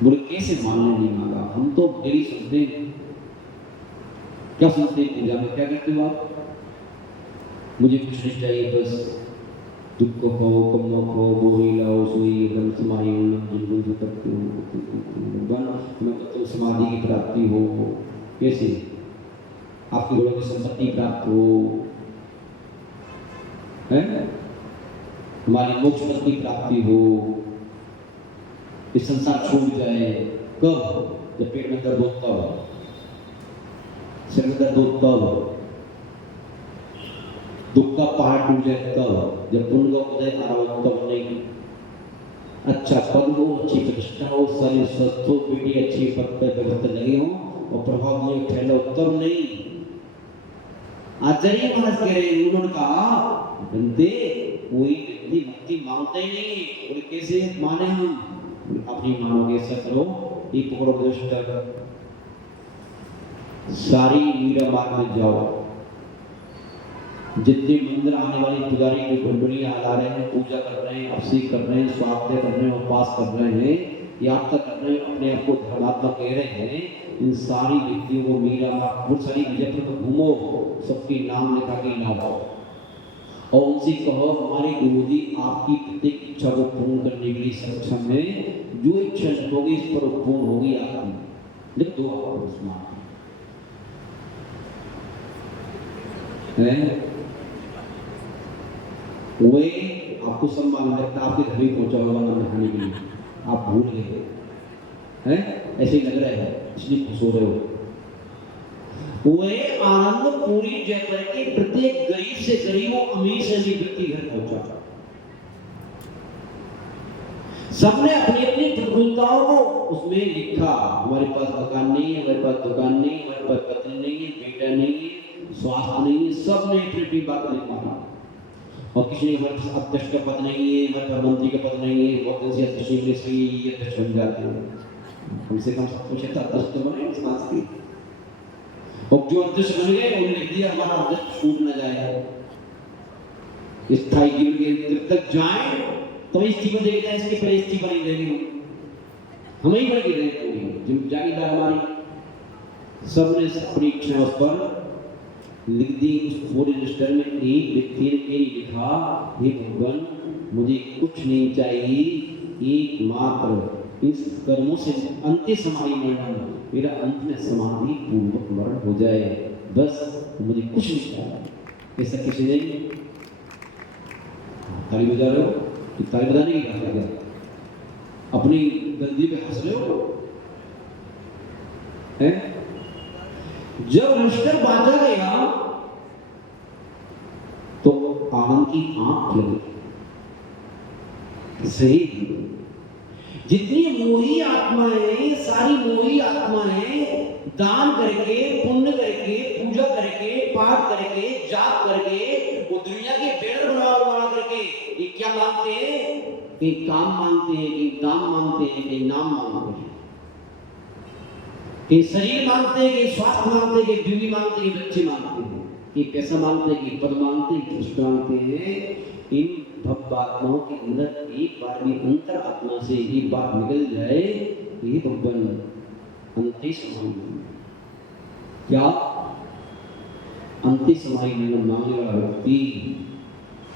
बोले कैसे मानने नहीं मांगा? हम तो डेली सुनते हैं। क्या सुनते हैं पूजा में? क्या करते हो आप? मुझे कुछ नहीं चाहिए, बस दुख को खाओ, कम न खाओ, बोरी लाओ, सोई एकदम समाई जो करते हो बन मैं तो समाधि की प्राप्ति हो, कैसे आपके घरों की संपत्ति प्राप्त हो, है हमारी मोक्ष पद की प्राप्ति हो, इस संसार छूट जाए। कब? जब पेट में दर्द होता हो, सिर में दर्द होता हो, दुख का पहाड़ टूट जाए तब, जब पुण्य का उदय आ रहा हो तब नहीं। अच्छा पद हो, अच्छी प्रतिष्ठा हो, शरीर स्वस्थ हो, बेटी अच्छी पद पर लगे हो और प्रभाव में फैला हो तब नहीं। आचार्य महाराज कह रहे हैं, उन्होंने कहा बंदे कोई व्यक्ति मुक्ति मांगता ही नहीं। बोले कैसे माने हम? अपनी मानोगे ऐसा करो, ये पकड़ो प्रतिष्ठा, सारी मीरा मार्ग में जाओ, जितने मंदिर आने वाली पुजारी की कुंडली ला रहे हैं, पूजा कर रहे हैं, अभिषेक कर रहे हैं, स्वाध्याय कर रहे हैं, उपवास कर रहे हैं, यात्रा कर रहे हैं, अपने आप को धर्मात्मा कह रहे हैं, इन सारी व्यक्तियों को मीरा मार्ग सारी विजयपुर में घूमो, सबके नाम लिखा के लाओ और उनसे कहो हमारे गुरुजी आपकी प्रत्येक इच्छा को पूर्ण करने के लिए सक्षम है, जो इच्छा होगी इस पर पूर्ण होगी आपकी। लिख दो आप उसमें वे आपको सम्मान लगता आपके घर ही पहुंचा होगा ना दिखाने के लिए, आप भूल गए हैं, ऐसे ही लग रहा है इसलिए खुश हो रहे हो। वे आनंद पूरी जयपुर के प्रत्येक गरीब से गरीब और अमीर से भी व्यक्ति घर पहुंचा। सबने अपनी अपनी प्रतिकूलताओं को उसमें लिखा, हमारे पास मकान नहीं है, हमारे पास दुकान नहीं है, हमारे पास पत्नी नहीं है, बेटा नहीं है, स्वास्थ्य नहीं है, सबने अपनी बात लिखा। और किसी ने हमारे पास अध्यक्ष का पद नहीं है, हमारे पास मंत्री का पद नहीं है, बहुत दिन से अध्यक्ष बन जाते हैं, हमसे कम सब कुछ है अध्यक्ष तो बने समाज की। और जो अध्यक्ष बन गए उन्होंने लिख दिया हमारा अध्यक्ष छूट न जाए, स्थायी जीवन के जब तक जाए तो इस्तीफा देगा, इसके पहले इस्तीफा नहीं देंगे हम ही बन के रहेंगे जिम जागीदार हमारी। सबने अपनी इच्छा उस पर लिख दी। उस पूरे रजिस्टर में एक व्यक्ति ने लिखा, हे भगवान मुझे कुछ नहीं चाहिए, एकमात्र इस कर्मों से अंत्य समाधि मरण, मेरा अंत में समाधि पूर्वक मरण हो जाए, बस मुझे कुछ नहीं चाहिए। ऐसा किसी ने ताली बजा रहे हो कि ताली बजाने की बात है, अपनी गंदी पे हंस रहे हो हैं? जब रजिस्टर बांधा गया तो आनंद की आंख लगी। सही, जितनी मोही आत्माएं, सारी मोही आत्माएं दान करके, पुण्य करके, पूजा करके, पाठ करके, जाप करके, वो दुनिया के बैनर बना करके ये क्या मांगते हैं? कि काम मांगते हैं, कि दाम मांगते हैं, कि नाम मांगते हैं, कि शरीर मांगते हैं, कि स्वास्थ्य मांगते हैं, कि बीवी मांगते हैं, कि बच्चे मांगते हैं, कि पैसा मांगते हैं, कि पद मांगते हैं, कि पुष्ट मांगते हैं। इन भक्त आत्माओं के अंदर एक बार भी अंतर आत्मा से एक बात निकल जाए, ये भगवान अंत्य समाधि, क्या अंत्य समाधि मांगने वाला व्यक्ति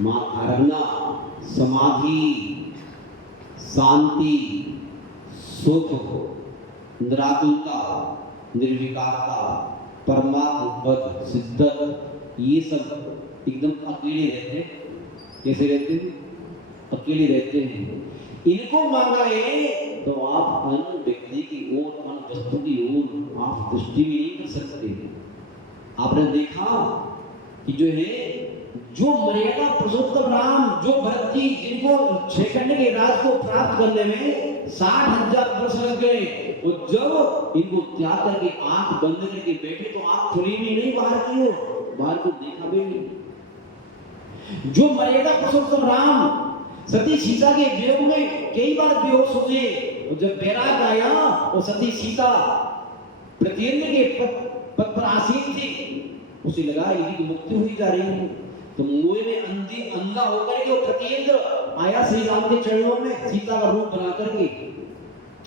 मां आराधना, समाधि, शांति, सुख, निराकुलता, निर्विकारता, परमात्म पद, सिद्धत, ये सब एकदम अकेले रहते हैं। कैसे रहते हैं? अकेले रहते हैं। इनको मांगा है तो आप अन्य व्यक्ति की ओर, अन्य वस्तु की ओर आप दृष्टि भी नहीं कर सकते। आपने देखा कि जो है, जो मर्यादा पुरुषोत्तम राम, जो भरत जी, जिनको छेकने के राज को प्राप्त करने में 60,000 वर्ष लग गए, और जब इनको त्याग करके आंख बंद करके बैठे तो आंख खुली भी नहीं बाहर की ओर, बाहर को देखा भी नहीं। जो मर्यादा पुरुषोत्तम राम सती सीता के वियोग में कई बार बेहोश हुए, और जब बैराग आया और सती सीता प्रतिन्द्र के पद पर आसीन थी, उसे लगा इनकी मुक्ति हुई जा रही है, तो मोह में अंधा होकर के वो प्रतिन्द्र आया श्री राम के चरणों में सीता का रूप बना करके,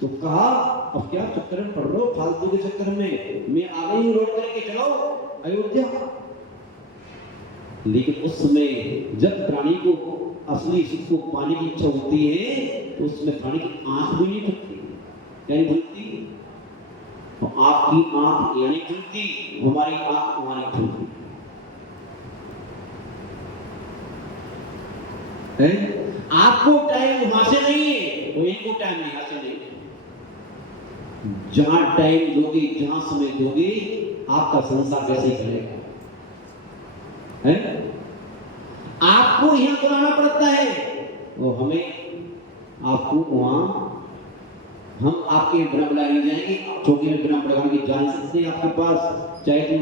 तो कहा अब क्या चक्कर में पड़ रहे हो फालतू के चक्कर में, मैं आ गई हूं, लौट करके चलो अयोध्या। लेकिन उस समय जब प्राणी को असली सुख को पाने की इच्छा होती है तो उसमें प्राणी की आंख भी नहीं खुलती, नहीं खुलती, तो आपकी आंख ये नहीं खुलती, हमारी आंख वहां नहीं खुलती है। आपको टाइम वहां से नहीं है, वो इनको टाइम यहाँ से नहीं है। जहां टाइम दोगे, जहां समय दोगे, आपका संसार कैसे चलेगा है? आपको यहां बुलाना पड़ता है और हमें आपको वहां, हम आपके बिना बुलाए नहीं जाएंगे, चौकी में बिना बुलाए के जा नहीं सकते आपके पास, चाहे तुम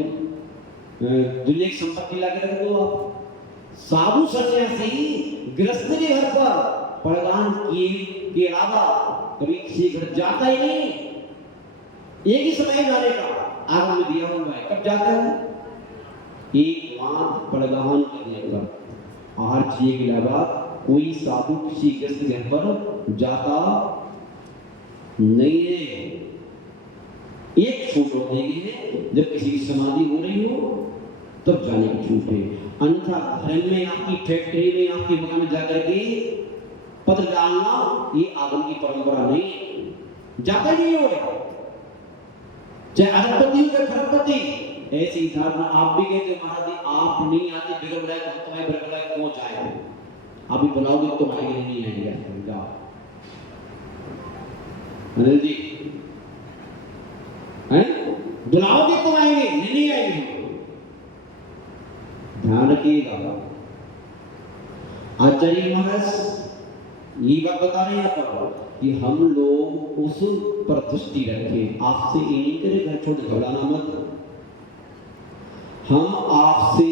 दुनिया की संपत्ति लाके रख दो। आप साधु सन्यासी गृहस्थ के घर पर प्रदान किए के अलावा कभी किसी घर जाता ही नहीं। एक ही समय जाने का आगम में दिया हुआ है, कब जाता है? एक माह प्रदान करने पर, हर चीज के अलावा कोई साधु किसी गृहस्थ घर पर जाता नहीं है। एक छूट होती है, जब किसी की समाधि हो रही हो तब जाने की छूट है, अन्यथा घर में, आपकी फैक्ट्री में, आपके मकान में जाकर के पत्र डालना ये आगम की परंपरा नहीं, जाता ही नहीं हो। चाहे अरबपति हो चाहे खरबपति, ऐसी धारणा आप भी कहते महाराज जी आप नहीं आते बिगड़ रहे तो तुम्हारे बिगड़ रहे क्यों जाए, आप भी बुलाओगे तो तुम्हारे लिए नहीं आएंगे। जाओ अनिल जी हैं, बुलाओगे तो आएंगे, नहीं आएंगे। ध्यान रखिएगा। आचार्य महाराज ये बात बता रहे हैं यहाँ पर कि हम लोग उस पर दृष्टि रखें, आपसे ये नहीं करे घर छोड़ घबराना मत। हम आपसे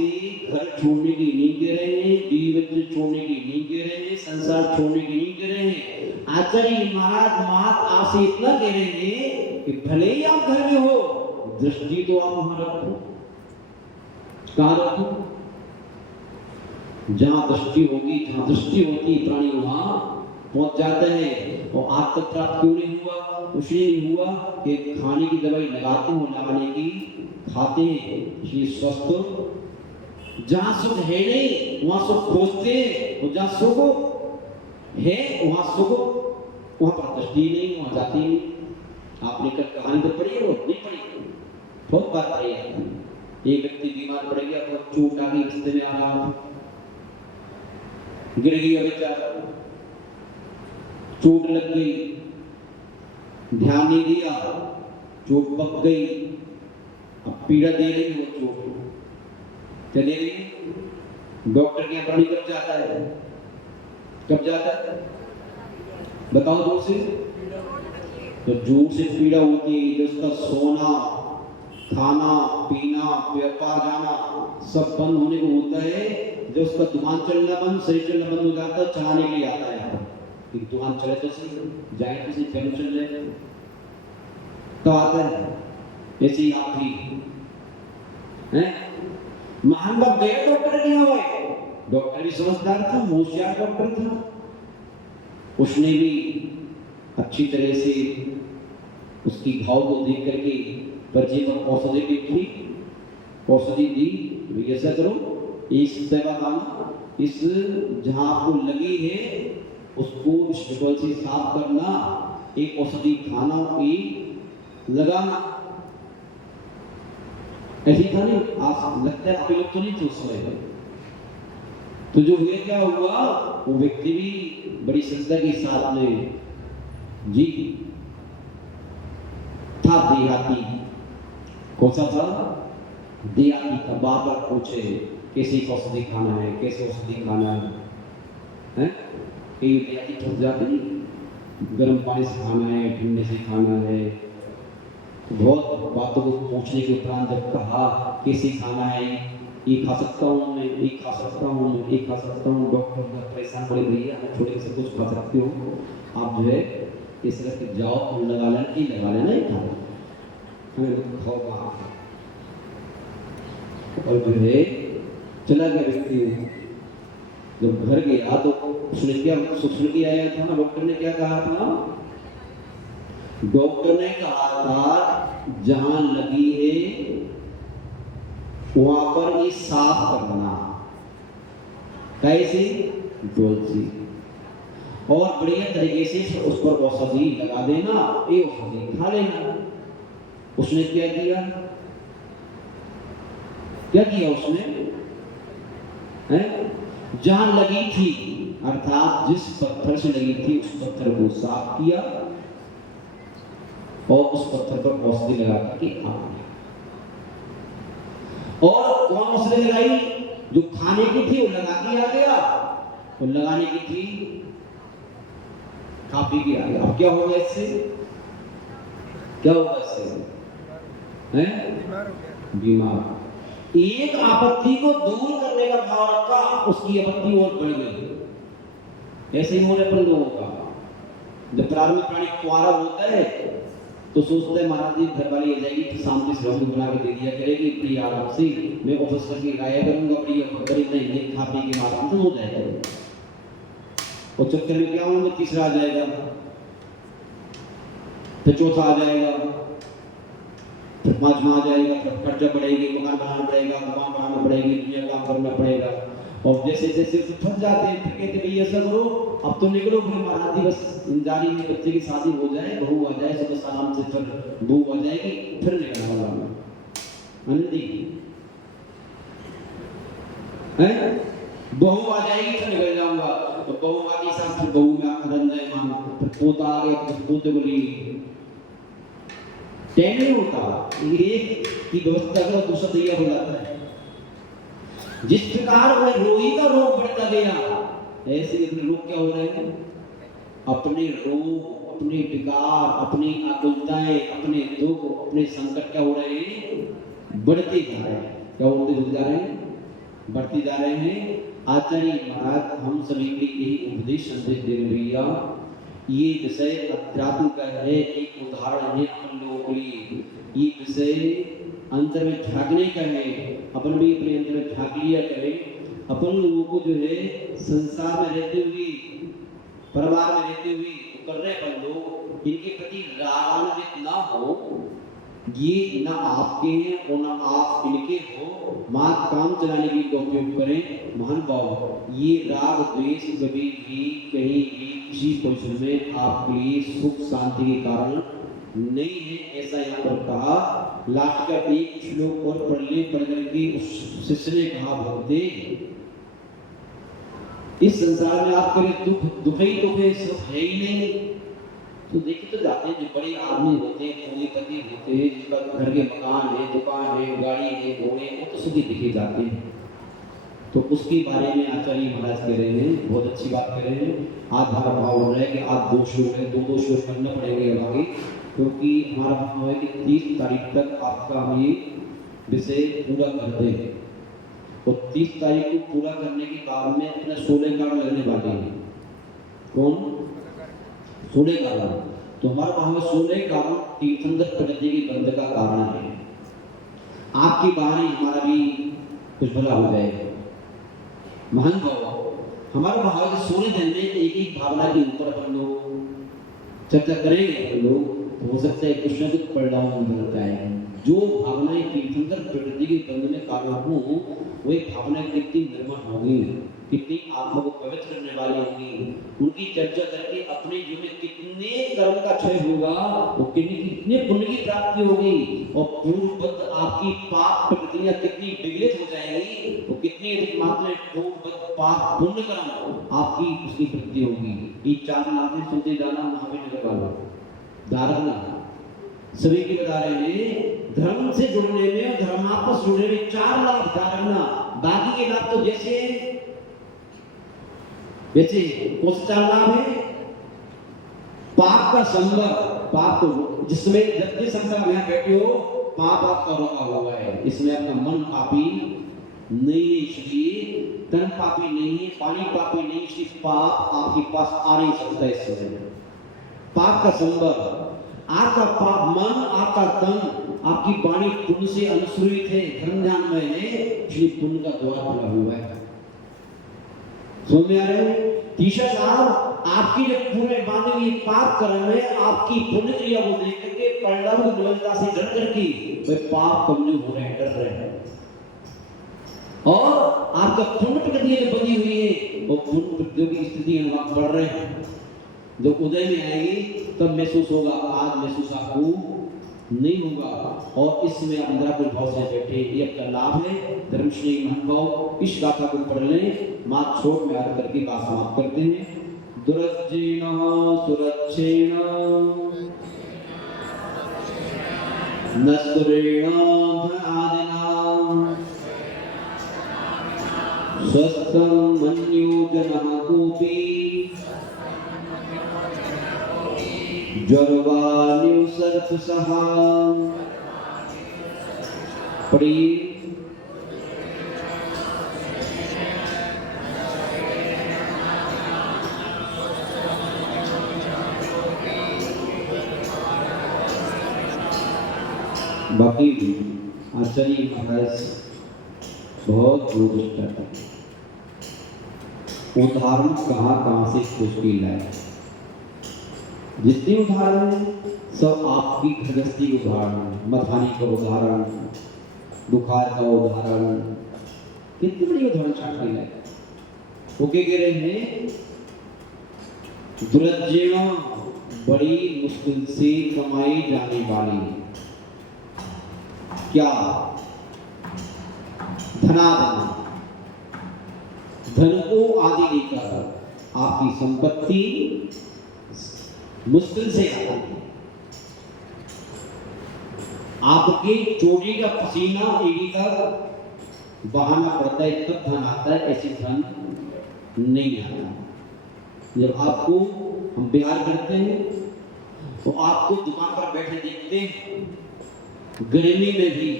घर छोड़ने की नहीं कह रहे हैं, बीवी बच्चे छोड़ने की नहीं कह रहे हैं, संसार छोड़ने की नहीं कह रहे हैं। आचार्य महाराज मात आपसे इतना कह रहे हैं कि भले ही आप घर में हो, दृष्टि तो आप वहां रखो। कहां रखो? जहां दृष्टि होगी, जहां दृष्टि होती प्राणी वहां पहुंच जाते हैं। और आज तक प्राप्त क्यों नहीं हुआ? उसलिए नहीं हुआ कि खाने की दवाई लगाते हो, लगाने की खाते हैं, इसलिए स्वस्थ। जहां सुख है नहीं वहां सुख खोजते हैं, और जहां सुख है वहां सुख, वहां पर दृष्टि नहीं, वहां जाती नहीं। आपने कल कहानी तो पढ़ी है? वो नहीं पढ़ी, बहुत बार पढ़ी है। एक व्यक्ति बीमार पड़ गया, तो चोट आ गई, रिश्ते में आ रहा, गिर गया बेचारा, चोट लग गई, ध्यान नहीं दिया, चोट पक गई, अब पीड़ा दे रही है वो चोट, चले गई। डॉक्टर के यहाँ कब जाता है? कब जाता है बताओ? जोर से। तो जोर से पीड़ा होती है, जो उसका सोना, खाना, पीना, व्यापार जाना सब बंद होने को होता है। जब उसका दुकान चलना बंद, शरीर चलना बंद हो जाता है, चलाने के लिए आता है यहाँ पर, दुकान चले तो सही, जाए किसी पैर चल जाए तो आता है। ऐसे ही आप भी हैं। महान बाप गए डॉक्टर के यहाँ हुए, डॉक्टर भी समझदार था, होशियार डॉक्टर था, उसने भी अच्छी तरह से उसकी घाव को देख करके पर्चे पर औषधि लिखी, औषधि दी, ऐसा करो, इस दवा खाना, इस जहां आपको लगी है उसको स्टेबल से साफ करना, एक औषधि खाना की लगाना। ऐसी था नहीं, आज लगता है आप लोग तो नहीं थे उस समय। तो जो हुए क्या हुआ, वो व्यक्ति भी बड़ी श्रद्धा के साथ में जी था देहाती। कौन सा था? देहाती था। बार बार पूछे कैसे औषधि खाना है, कैसे औषधि खाना है, हैं? कई देहाती फंस जाते नहीं, गर्म पानी से खाना है, ठंडे से खाना है। बहुत बातों को पूछने के उपरांत जब कहा कैसे खाना है, ये खा सकता हूँ मैं, ये खा सकता हूँ मैं, ये खा सकता हूँ। डॉक्टर परेशान पड़े, भैया हमें थोड़े से कुछ खा सकते हो आप, जो है इस तरह के जाओ और लगा लेना, ये लगा लेना, ये खा लेना, हमें खाओ वहाँ। और जो है चला गया व्यक्ति। जब घर गया तो उसने क्या सुन के आया था ना, डॉक्टर ने क्या कहा था? डॉक्टर ने कहा था जहां लगी है वहां पर ये साफ करना, कैसे? डोल से, और बढ़िया तरीके से उस पर औषधि लगा देना, ये औषधि खा लेना। उसने क्या किया? क्या किया उसने? हैं? जहां लगी थी, अर्थात जिस पत्थर से लगी थी, उस पत्थर को साफ किया और उस पत्थर पर औषधि लगा के आ गया। और कौन औषधि लगाई? जो खाने की थी वो लगा के आ गया, और लगाने की थी खा पी के आ गया। अब क्या होगा इससे? क्या होगा इससे? बीमार। एक आपत्ति को दूर करने का भाव रखा, उसकी आपत्ति और बढ़ गई। ऐसे ही होने पर लोगों का, जब प्रारंभ प्राणी कुआरा होता है तो सोचते हैं महाराज जी घर वाली आ जाएगी तो सामने से हम बना के दे दिया करेगी, प्रिय आराम से मैं ऑफिस करके लाया करूंगा, प्रिय करीब नहीं खा पी के आराम से हो जाएगा। और चक्कर में क्या होगा, तीसरा आ जाएगा, फिर चौथा आ जाएगा, फिर पांचवा आ जाएगा, फिर खर्चा बढ़ेगी, मकान बनाना पड़ेगा, दुकान बनाना पड़ेगी, दुनिया काम करना पड़ेगा। और जैसे जैसे फंस जाते हैं, फिर कहते भाई ऐसा करो अब तो निकलो, फिर महाराज जी बस जारी है, बच्चे की शादी हो जाए, बहू आ जाए, सुबह आराम से फिर बहू आ जाएगी, फिर निकलना वाला मैं आनंदी है, बहू आ जाएगी फिर निकल जाऊंगा। तो बहू आगे साथ फिर बहू में आकर रन जाए मान, फिर पोता आ गया तो पोते को लिए नहीं होता, एक की व्यवस्था का दूसरा तैयार हो जाता है। जिस प्रकार वह रोगी का रोग बढ़ता गया, ऐसे अपने रोग क्या हो रहे हैं? अपने रोग, अपने विकार, अपनी आकुलताएं, अपने दुख, अपने संकट क्या हो रहे हैं? बढ़ते जा रहे हैं। क्या होते जा रहे हैं? बढ़ते जा रहे हैं। आचार्य महाराज हम सभी के यही उपदेश संदेश दे रहे भैया, ये विषय अध्यात्म का है, एक उदाहरण है अपन लोगों के लिए। ये विषय अंतर में झांकने का है, अपन भी अपने अंतर में झांक लिया करें। अपन लोगों को जो है संसार में रहते हुए, परिवार में रहते हुए कर रहे अपन लोग, इनके प्रति रागान्वित ना हो। ये ना आपके हैं और ना आप इनके हो, मात काम चलाने के लिए उपयोग करें। महान भाव, ये राग द्वेष कभी भी कहीं भी किसी पोजिशन में आपके लिए सुख शांति के कारण नहीं है, ऐसा यहाँ पर कहा। लास्ट का एक श्लोक और पढ़ ले, पढ़ करके उस शिष्य ने कहा भक्ते, इस संसार में आपके लिए दुख ही दुख है, सुख है ही नहीं। तो देखे तो जाते हैं, जो बड़े आदमी होते हैं, पूंजीपति होते हैं, जिसका घर के मकान है, दुकान है, गाड़ी है, घोड़े, वो तो सुखी दिखे जाते हैं। तो उसके बारे में आचार्य महाराज कह रहे हैं, बहुत अच्छी बात कह रहे हैं। आधार भाव हो रहा है कि आप दो श्लोक करना पड़ेंगे आगे, क्योंकि हमारा भाव है कि 30 तारीख तक आपका हम ये विषय पूरा कर दें। और 30 तारीख को पूरा करने के बाद में अपने 16 कार्ड लगने वाले हैं। कौन? 16 कारण। तो हमारा भाव 16 कारण तीर्थंकर प्रगति के बंध का कारण है। आपकी बाणी हमारा भी कुछ भला हो जाएगा। महान भाव, हमारा भाव 16 दिन में एक एक भावना के ऊपर अपन लोग चर्चा करेंगे। अपन लोग हो सकता है कुछ न कुछ परिणाम निकलता है। जो भावनाएं तीर्थंकर प्रकृति के बंध में कारण हो, वही भावनाएं कितनी निर्मल होंगी, कितनी आत्मा को पवित्र करने वाली होंगी, उनकी चर्चा करके अपने जीवन में कितने कर्म का क्षय होगा, वो कितने पुण्य की प्राप्ति होगी, और पूर्ववत आपकी पाप प्रकृतियां कितनी विगलित हो जाएंगी, वो कितनी अधिक मात्रा में पूर्ववत पाप पुण्य कर्म आपकी उसकी वृद्धि होगी। ये 4 लाख सुनते जाना महावीर नगर वालों धारणा सभी की बता रहे हैं। धर्म से जुड़ने में और धर्मात्मा से जुड़ने में 4 लाख धारणा, बाकी के लाभ तो जैसे कौन सा 4 लाभ है? पाप का संबंध, पाप को जिसमें जब जिस संसार में बैठे हो पाप आपका रोका हुआ है, इसमें आपका मन पापी नहीं है, इसलिए तन पापी नहीं है, पानी पापी नहीं, सिर्फ पाप आपके पास आ नहीं सकता। इसमें पाप का संबंध, आपका पाप मन, आपका तन, आपकी वाणी पुण्य से अनुसूचित है, धर्म ध्यानमय है, इसलिए पुण्य का द्वार खुला हुआ है। समझ में आ रहे हैं? तीसरा लाभ, आपकी जो पूरे बांधे हुए पाप कर्म है, आपकी पुण्य क्रिया को देख करके परिणाम की विलंबता से डर करके वे पाप कमजोर हो रहे हैं, डर रहे हैं, और आपका पुण्य प्रकृति जो बनी हुई है वो पुण्य प्रकृतियों की स्थिति हम बढ़ रहे हैं। जब उदय में आएगी तब महसूस होगा, आज महसूस आपको नहीं होगा, और इसमें आप निराकुल भाव से बैठे, ये आपका लाभ है। धर्मश्री महानुभाव इस गाथा को पढ़ लें, मात छोट में आकर करके बात समाप्त करते हैं। दुरज्जीण सुरक्षेण नस्कुरेण धनादिना स्वस्थं मन्यो जनः कोपि ज्वरवान्यु सर्पसः पढ़िए। बाकी आचार्य महाराज बहुत दूर उदाहरण कहाँ से खोज के लाए। जितने उदाहरण हैं सब आपकी गृहस्थी के उदाहरण, मधानी का उदाहरण, बुखार का उदाहरण, कितने बड़े उदाहरण छाट के लाए। वो क्या कह रहे हैं? दुरज्जीण बड़ी मुश्किल से कमाई जाने वाली, क्या? धनाधन, धन को आदि लेकर आपकी संपत्ति मुश्किल से आती है, आपके चोटी का पसीना एड़ी तक बहाना पड़ता है तब धन आता है, ऐसे धन नहीं आता। जब आपको हम बिहार करते हैं तो आपको दुकान पर बैठे देखते हैं, गर्मी में भी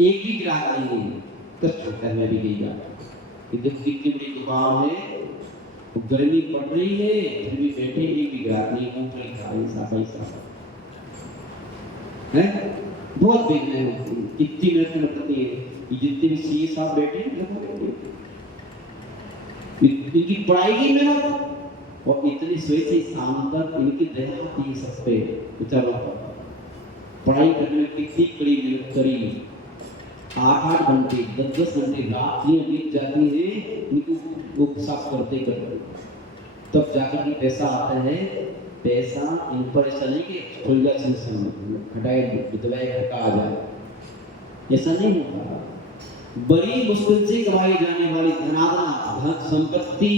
एक ही ग्राहक नहीं है, कष्ट होता है मैं भी गई कि जब कितनी बड़ी दुकान है तो गर्मी पड़ रही है फिर भी बैठे एक भी ग्राहक नहीं, मूंगफली खा रही साफा है। बहुत देखने कितनी मेहनत करती है, जितने भी सीए साहब बैठे इनकी पढ़ाई की मेहनत और इतनी सुबह से शाम तक इनकी दया आती है सब पे बेचारों पर। पढ़ाई करने में कितनी कड़ी मेहनत करी, 8-8 घंटे 10-10 घंटे रात बीत जाती है इनको वो साफ करते तब जाकर के पैसा आता है। पैसा इन पर ऐसा नहीं कि खुल जाए हटाए विधवाएं घर का आ जाए, ऐसा नहीं होता। बड़ी मुश्किल से कमाई जाने वाली धनाधन धन संपत्ति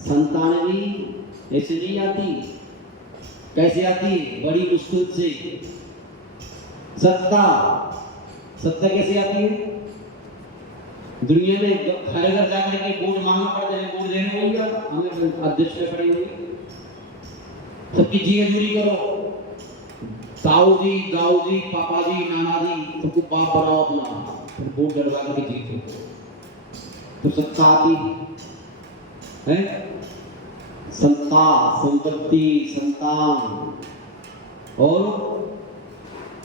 संतान भी ऐसे नहीं आती। कैसे आती है? बड़ी मुश्किल से। सत्ता कैसे आती है? दुनिया में घर घर जाकर के वोट मांगना पड़ता है, वोट देने होगा हमें अध्यक्ष में पड़ी हुई सबकी जी हजूरी करो, ताऊ जी दाऊ जी पापा जी नाना जी सबको बाप बनाओ अपना, फिर वोट डलवा करके जीतो तो सत्ता आती है। संता संपत्ति संतान और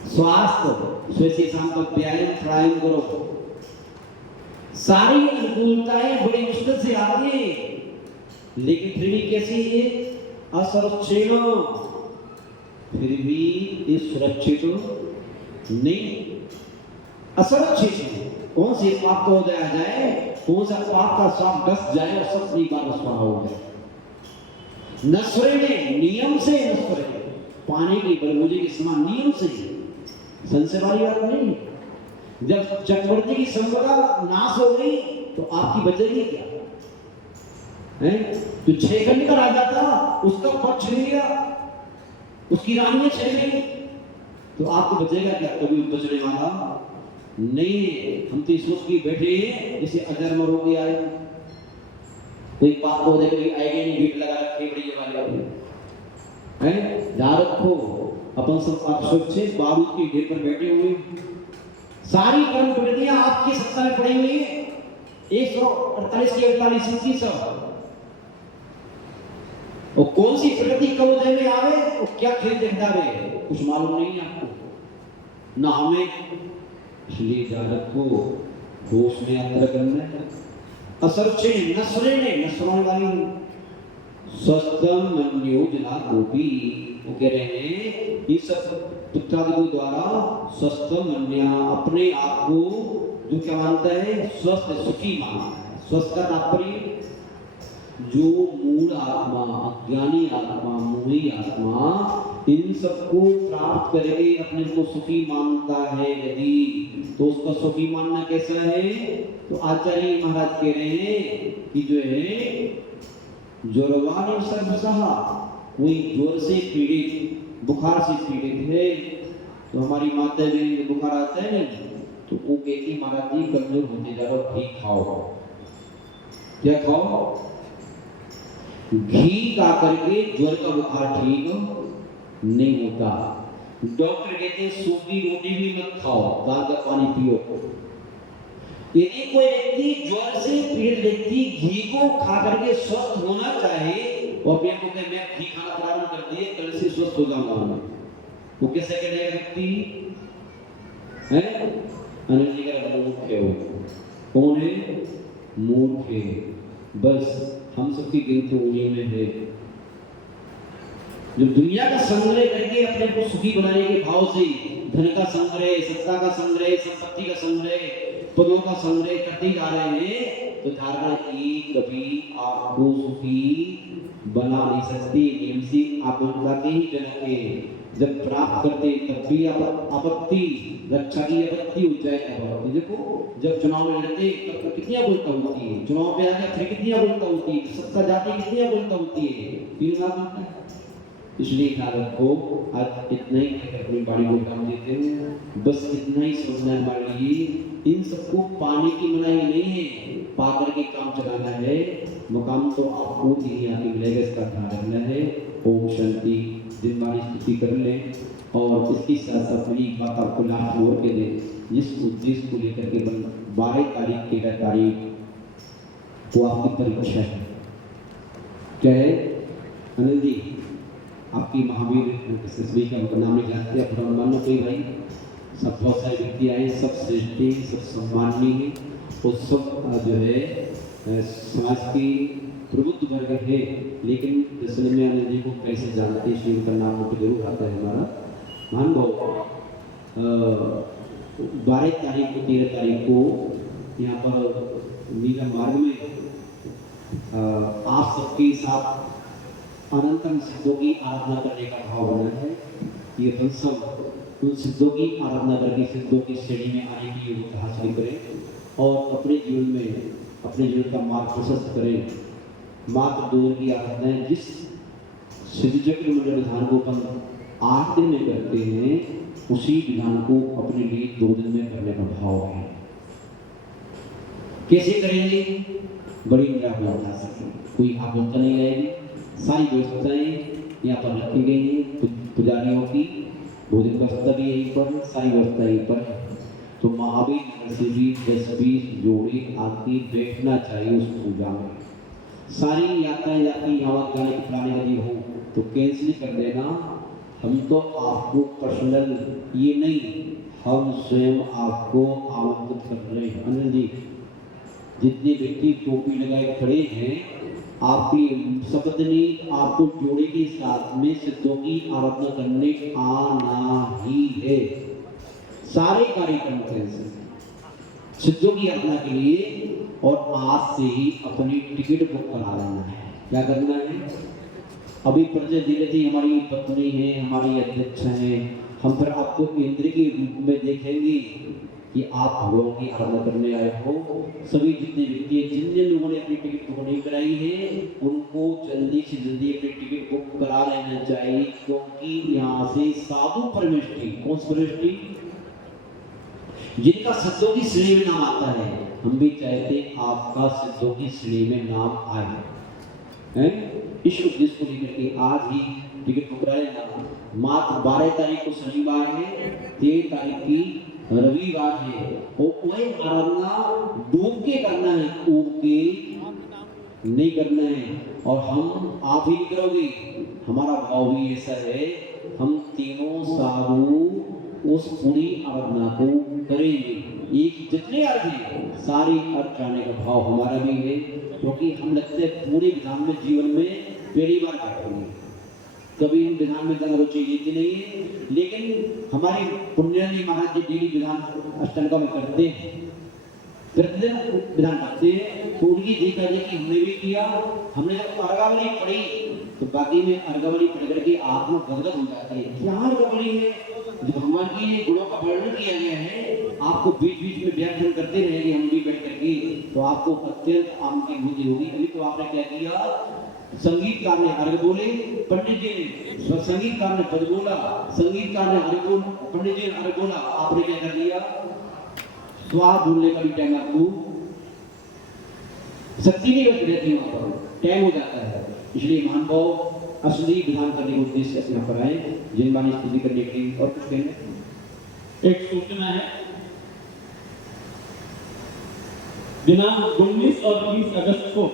स्वास्थ्य, सुबह से शाम तक व्यायाम प्राणायाम करो, सारी अनुकूलताएं बड़ी मुश्किल से आती है, लेकिन फिर भी कैसी है? असुरक्षित फिर भी ये सुरक्षित नहीं, असुरक्षित है। कौन से पाप को उदया जाए, कौन सा पाप का सांप डस जाए और सब अपनी बात स्वाहा हो जाए। नस्रे ने नियम से नस्रे पानी की बलबूली के समान नियम से, संशय वाली बात नहीं। जब चक्रवर्ती की संपदा नाश हो गई तो आपकी बचेगी क्या है? तो 6 खंड का राजा था, उसका पक्ष ले लिया, उसकी रानियां 6 गई, तो आपको बचेगा क्या? कभी बचने वाला नहीं। हम तो सोच के बैठे हैं जैसे अजर मर हो गया है, कोई पाप हो जाए, कोई आएगा नहीं, भीड़ लगा रखे बड़ी वाले हैं। ध्यान रखो, अपन सब आप सुरक्षित बारूद के ढेर पर बैठे हुए, सारी कर्म प्रवृत्तियां आपकी सत्ता में पड़ी हुई है। 148 की 48 30 और कौन सी प्रकृति कब उदय में आवे और क्या खेल देखता है कुछ मालूम नहीं है आपको ना हमें। इसलिए ध्यान रखो, होश में यात्रा करना है। असरचे नसरे ने नसरों वाली स्वस्थम मनोजना को भी वो कह रहे हैं ये सब पुत्रादियों द्वारा स्वस्थ मन्या अपने आप को जो क्या मानता है स्वस्थ सुखी मानता है। स्वस्थ का तात्पर्य जो मूढ़ आत्मा, अज्ञानी आत्मा, मोही आत्मा इन सबको प्राप्त करके अपने को सुखी मानता है यदि, तो उसका सुखी मानना कैसा है? तो आचार्य महाराज कह रहे हैं कि जो है ज्वरवान सर्वसहा, कोई ज्वर से पीड़ित, बुखार से पीड़ित है, तो हमारी माता में बुखार आता है नहीं, तो वो कहती महाराज जी कमजोर होते जा रहा, घी खाओ। क्या खाओ? घी खा करके ज्वर का बुखार ठीक नहीं होता। डॉक्टर कहते हैं सूखी रोटी भी मत खाओ, दाल का पानी पियो। यदि कोई व्यक्ति ज्वर से पीड़ित व्यक्ति घी को खा करके स्वस्थ होना चाहे, वो अपने को कहे मैं घी खाना प्रारंभ कर दिए, कल से स्वस्थ हो जाऊंगा, वो कैसे करेगा व्यक्ति? है अनिल जी का मूर्ख है। वो कौन है? मूर्ख है। बस हम सबकी गिनती उन्हीं में है जो दुनिया का संग्रह करके अपने को सुखी बनाने के भाव से धन का संग्रह, सत्ता का संग्रह, संपत्ति का संग्रह, पदों का संग्रह करते जा रहे हैं, तो धारणा की कभी आपको सुखी बना नहीं सकती। नियम से आत्मता के ही जनक है। जब प्राप्त करते तब भी आपत्ति, रक्षा की आपत्ति हो जाए। देखो जब चुनाव में लड़ते तब तो कितनी बोलता होती है, चुनाव पे आ गया फिर कितनी बोलता होती है, सत्ता जाती कितनी बोलता होती है, 3 बार बोलता है। इसलिए ख्याल रखो, आज इतना ही अपनी बाड़ी को काम देते हैं, बस इतना ही सोचना है हमारे लिए। इन सबको पाने की मनाही नहीं है, पाकर के काम चलाना है। मुकाम तो आपको ही आके मिलेगा, इसका ध्यान रखना है। ओम शांति। दिन बारी स्तुति कर लें और इसकी साथ साथ मेरी बात आपको लास्ट ओवर के दें, जिस उद्देश्य को लेकर के 12 तारीख 13 तारीख तो आपकी परीक्षा है। क्या है अनिल जी? आपकी महावीर सभी का नाम नहीं जानते, आप ब्रह्मांड कोई भाई, सब बहुत सारे व्यक्ति आए, सब श्रेष्ठ, सब सम्माननीय और सब जो है समाज की प्रबुद्ध वर्ग है। लेकिन दरअसल में अनिल जी को कैसे जानते, इसलिए उनका नाम मुझे जरूर आता है। हमारा मान भाव 12 तारीख को 13 तारीख को यहाँ पर नीलम मार्ग में आप सबके साथ अनंतम सिद्धों की आराधना करने का भाव बना है। ये अपन सब उन सिद्धों की आराधना करके सिद्धों की श्रेणी में आने की योग्यता हासिल करें और अपने जीवन का मार्ग प्रशस्त करें। मात्र 2 दिन की आराधना है। जिस सिद्ध चक्र मंडल विधान को अपन 8 दिन में करते हैं, उसी विधान को अपने लिए 2 दिन में करने का भाव है। कैसे करेंगे? बड़ी व्यवस्था से, कोई आपत्ति नहीं रहेगी। सारी व्यवस्थाएं यहाँ पर रखी गई हैं, पुजारियों की भोजन व्यवस्था भी यहीं पर, सारी व्यवस्था यहीं पर है। तो महावीर से भी 10-20 जोड़े आके बैठना चाहिए उस पूजा में। सारी यात्राएं जाती यहाँ जाने की प्लानिंग यदि हो तो कैंसिल कर देना। हम तो आपको पर्सनल ये नहीं, हम स्वयं आपको आमंत्रित कर रहे हैं। अनिल जी, जितने व्यक्ति टोपी लगाए खड़े हैं आपकी सपत्नी आपको जोड़े के साथ में सिद्धों की आराधना करने आना ही है। सारे कार्यक्रम कैंसिल सिद्धों की आराधना के लिए, और आज से ही अपनी टिकट बुक करा लेना है। क्या करना है? अभी परिचय दी थी, हमारी पत्नी है, हमारी अध्यक्ष हैं, हम फिर आपको इंद्र के रूप में देखेंगे कि आप भगवान की आराधना करने आए हो। सभी जितने व्यक्ति जिन जिन लोगों ने अपनी टिकट बुक नहीं कराई है उनको जल्दी से जल्दी अपनी टिकट बुक करा लेना चाहिए, क्योंकि यहाँ से साधु परमेष्ठी, कौन सी परमेष्ठी? जिनका सिद्धों की श्रेणी में नाम आता है। हम भी चाहते आपका सिद्धों की श्रेणी में नाम आए हैं। इस उद्देश्य को लेकर के आज ही टिकट बुक करा लेना। मात्र 12 तारीख को शनिवार है, 13 तारीख की रविवार है, और वही आराधना डूब के करना है, उब के नहीं करना है। और हम आप ही नहीं करोगे, हमारा भाव भी ऐसा है, हम तीनों साधु उस पूरी आराधना को करेंगे। एक जितने अर्थ हैं सारे अर्थ जाने का भाव हमारा भी है, क्योंकि हम लगते हैं पूरे विधान में जीवन में पहली बार करेंगे। कभी हम विधान में इतना रुचि लेते नहीं है, लेकिन हमारे पुण्यजी महाराज जी डेली विधान अष्टंगा में करते हैं, प्रतिदिन विधान करते हैं। तो उनकी देखा देखी हमने भी किया। हमने जब अर्घावली पढ़ी तो बाकी में अर्घावली पढ़ करके आत्मा गदगद हो जाते हैं। क्या अर्घावली है? जो भगवान की गुणों का वर्णन किया गया है, आपको बीच बीच में व्याख्यान करते रहेंगे हम भी बैठ करके, तो आपको अत्यंत अनुभूति होगी। अभी तो आपने क्या किया, संगीतकार ने अर्घ बोले, पंडित जी ने संगीतकार ने पद बोला, संगीतकार ने अर्घ बोला, पंडित जी ने अर्घ बोला, आपने क्या कर दिया, स्वाहा बोलने का भी टाइम आपको शक्ति नहीं बच रहती, वहां पर टाइम हो जाता है। इसलिए महानुभाव असली विधान करने के उद्देश्य से यहाँ पर आए, जिनवानी स्तुति करने के लिए। और कुछ कहना? एक सूचना है, दिनांक 19 और 20 अगस्त को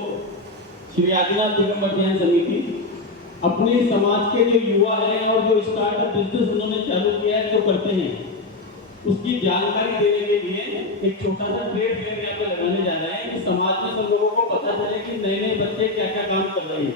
श्री आदिनाथ दिगंबर जैन समिति अपने समाज के जो युवा हैं और जो स्टार्टअप बिजनेस उन्होंने चालू किया है, जो करते हैं, उसकी जानकारी देने के लिए एक छोटा सा ट्रेड फेयर यहाँ पे लगाने जा रहे हैं कि समाज में सब लोगों को पता चले कि नए नए बच्चे क्या क्या काम कर रहे हैं।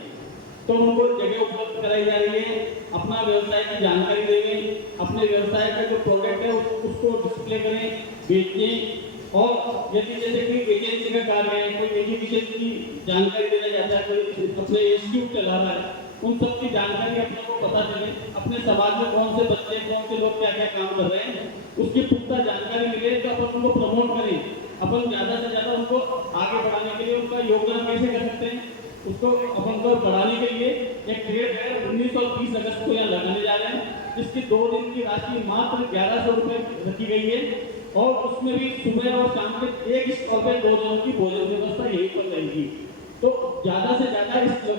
तो उनको जगह उपलब्ध कराई जा रही है, अपना व्यवसाय की जानकारी देंगे, अपने व्यवसाय का जो प्रोडक्ट है उसको डिस्प्ले करें, बेचें। और यदि जैसे कोई एजेंसी का कार्य है, कोई एजुकेशन की जानकारी देना चाहता है, कोई अपने इंस्टीट्यूट चला रहा है, उन सब की जानकारी अपने को पता चले, अपने समाज में कौन से बच्चे, कौन से लोग क्या क्या काम कर रहे हैं, उसकी पुख्ता जानकारी मिले तो अपन उनको प्रमोट करें। अपन ज़्यादा से ज़्यादा उनको आगे बढ़ाने के लिए उनका योगदान कैसे कर सकते हैं, उसको अपन को बढ़ाने के लिए एक ट्रेड है 19 और 20 अगस्त को यहाँ लगाने जा रहे हैं, जिसकी 2 दिन की राशि मात्र 1100 रुपये रखी गई है। और उसमें भी सुबह और शाम के एक स्टॉल पर 2 जनों की भोजन व्यवस्था यहीं पर रहेगी। तो ज़्यादा से ज़्यादा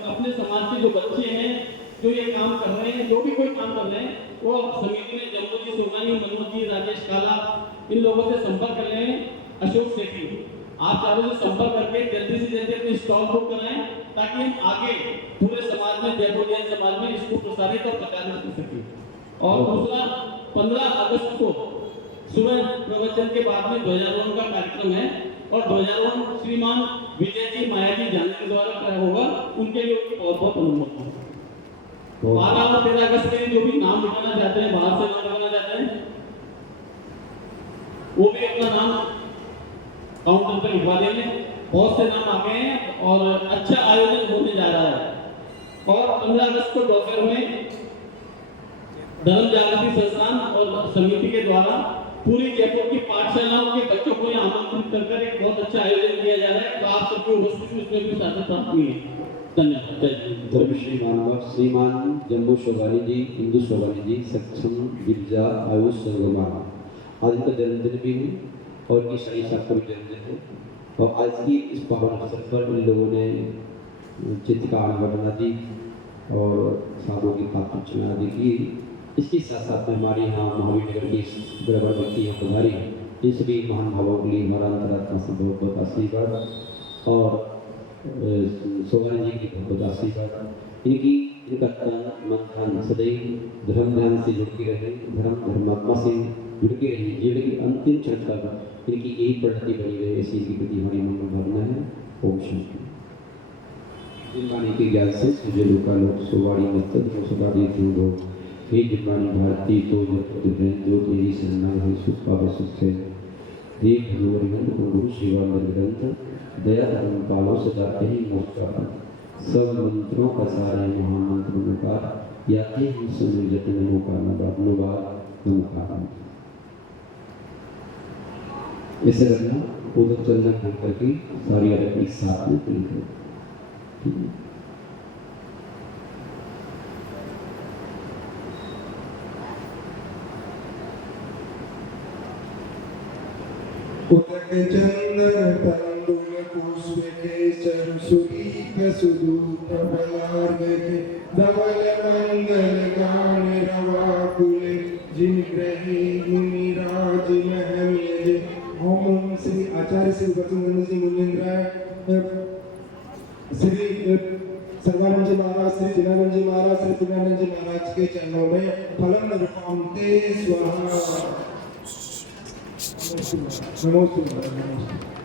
अपने समाज के जो बच्चे हैं, जो ये काम कर रहे हैं, जो भी कोई काम कर रहे हैं, वो समिति में जम्मू जी, सुरगानी, मनोज जी, राजेश काला, इन लोगों से संपर्क कर रहे हैं। अशोक सेठी, आप चारों से संपर्क करके जल्दी से जल्दी अपने स्टॉल बुक कराएं, ताकि हम आगे पूरे समाज में, जयपुर जैन समाज में इसको प्रसारित और प्रचारित कर सकें। और दूसरा, 15 अगस्त को सुबह प्रवचन के बाद में ध्वजारोहण का कार्यक्रम है, और ध्वजारोहण श्रीमान विजय जी माया जी जानने के द्वारा होगा। उनके लिए बहुत बहुत अनुमोदन। 12 और 13 अगस्त के लिए जो भी नाम लिखाना चाहते हैं, बाहर से नाम लिखाना चाहते हैं, वो भी अपना नाम काउंटर पर लिखवा देंगे। बहुत से नाम आ गए हैं और अच्छा आयोजन होने जा रहा है। और 15 अगस्त को दोपहर में धर्म जागृति संस्थान और समिति के द्वारा पूरी जयपुर की पाठशालाओं के बच्चों को यहाँ आमंत्रित कर एक बहुत अच्छा आयोजन किया जा रहा है। तो आप सबकी उपस्थिति उसमें भी साथ प्राप्त हुई है। धन्यवाद। धर्मश्री मानव श्रीमान जम्बू शोभानी जी, इंदु शोभानी जी, सक्षम गिरजा आयुष संगमा, आज इनका जन्मदिन भी है और इनकी शनि साहब का भी जन्मदिन है। और आज की इस पावन अवसर पर इन लोगों ने चित्र का आनंद दी और साधुओं की पात्र आदि की। इसके साथ साथ में हमारे यहाँ महावीर नगर की बराबर व्यक्ति यहाँ पधारी है। इन सभी महान भावों के लिए हमारा अंतरात्मा से बहुत बहुत आशीर्वाद और सोगानी जी की बहुत बहुत आशीर्वाद। इनका तन मन धन सदैव धर्म ध्यान से जुड़ के रहे, धर्म धर्मात्मा से जुड़ के रहे, जीवन की अंतिम क्षण तक इनकी एक प्रगति बनी रहे, ऐसी इनकी प्रति हमारी मनोभावना है। ओम शांति। जिनवाणी के ज्ञान से सुजय लोका लोक सुवाड़ी मस्तक हो सवाड़ी दूर हे जिनवाणी भारती तो जब जो तेरी सन्ना है सुख पाव सुख से हे भगवान गुरु शिवा ग्रंथ दया धर्म पालो सदा ही मोक्ष सब मंत्रों का सारे महामंत्रों का याते ही सुनो जतन मौका नमकार ऐसे करना उधर चलना कर करके सारी अरब एक साथ में पूरी करो ठीक है उदक चंदन तंदुल पुष्प के सुदीप सुदूप बलार के धवल मंगल गान रवा कुल जिन ग्रही मुनि राज महमेज ओम श्री आचार्य श्री बचन जी मुनिंद्राय श्री सर्वानंद जी महाराज श्री जिनानंद जी महाराज श्री जिनानंद जी महाराज के चरणों में फलम रूपम ते स्वाहा नमोस्तुते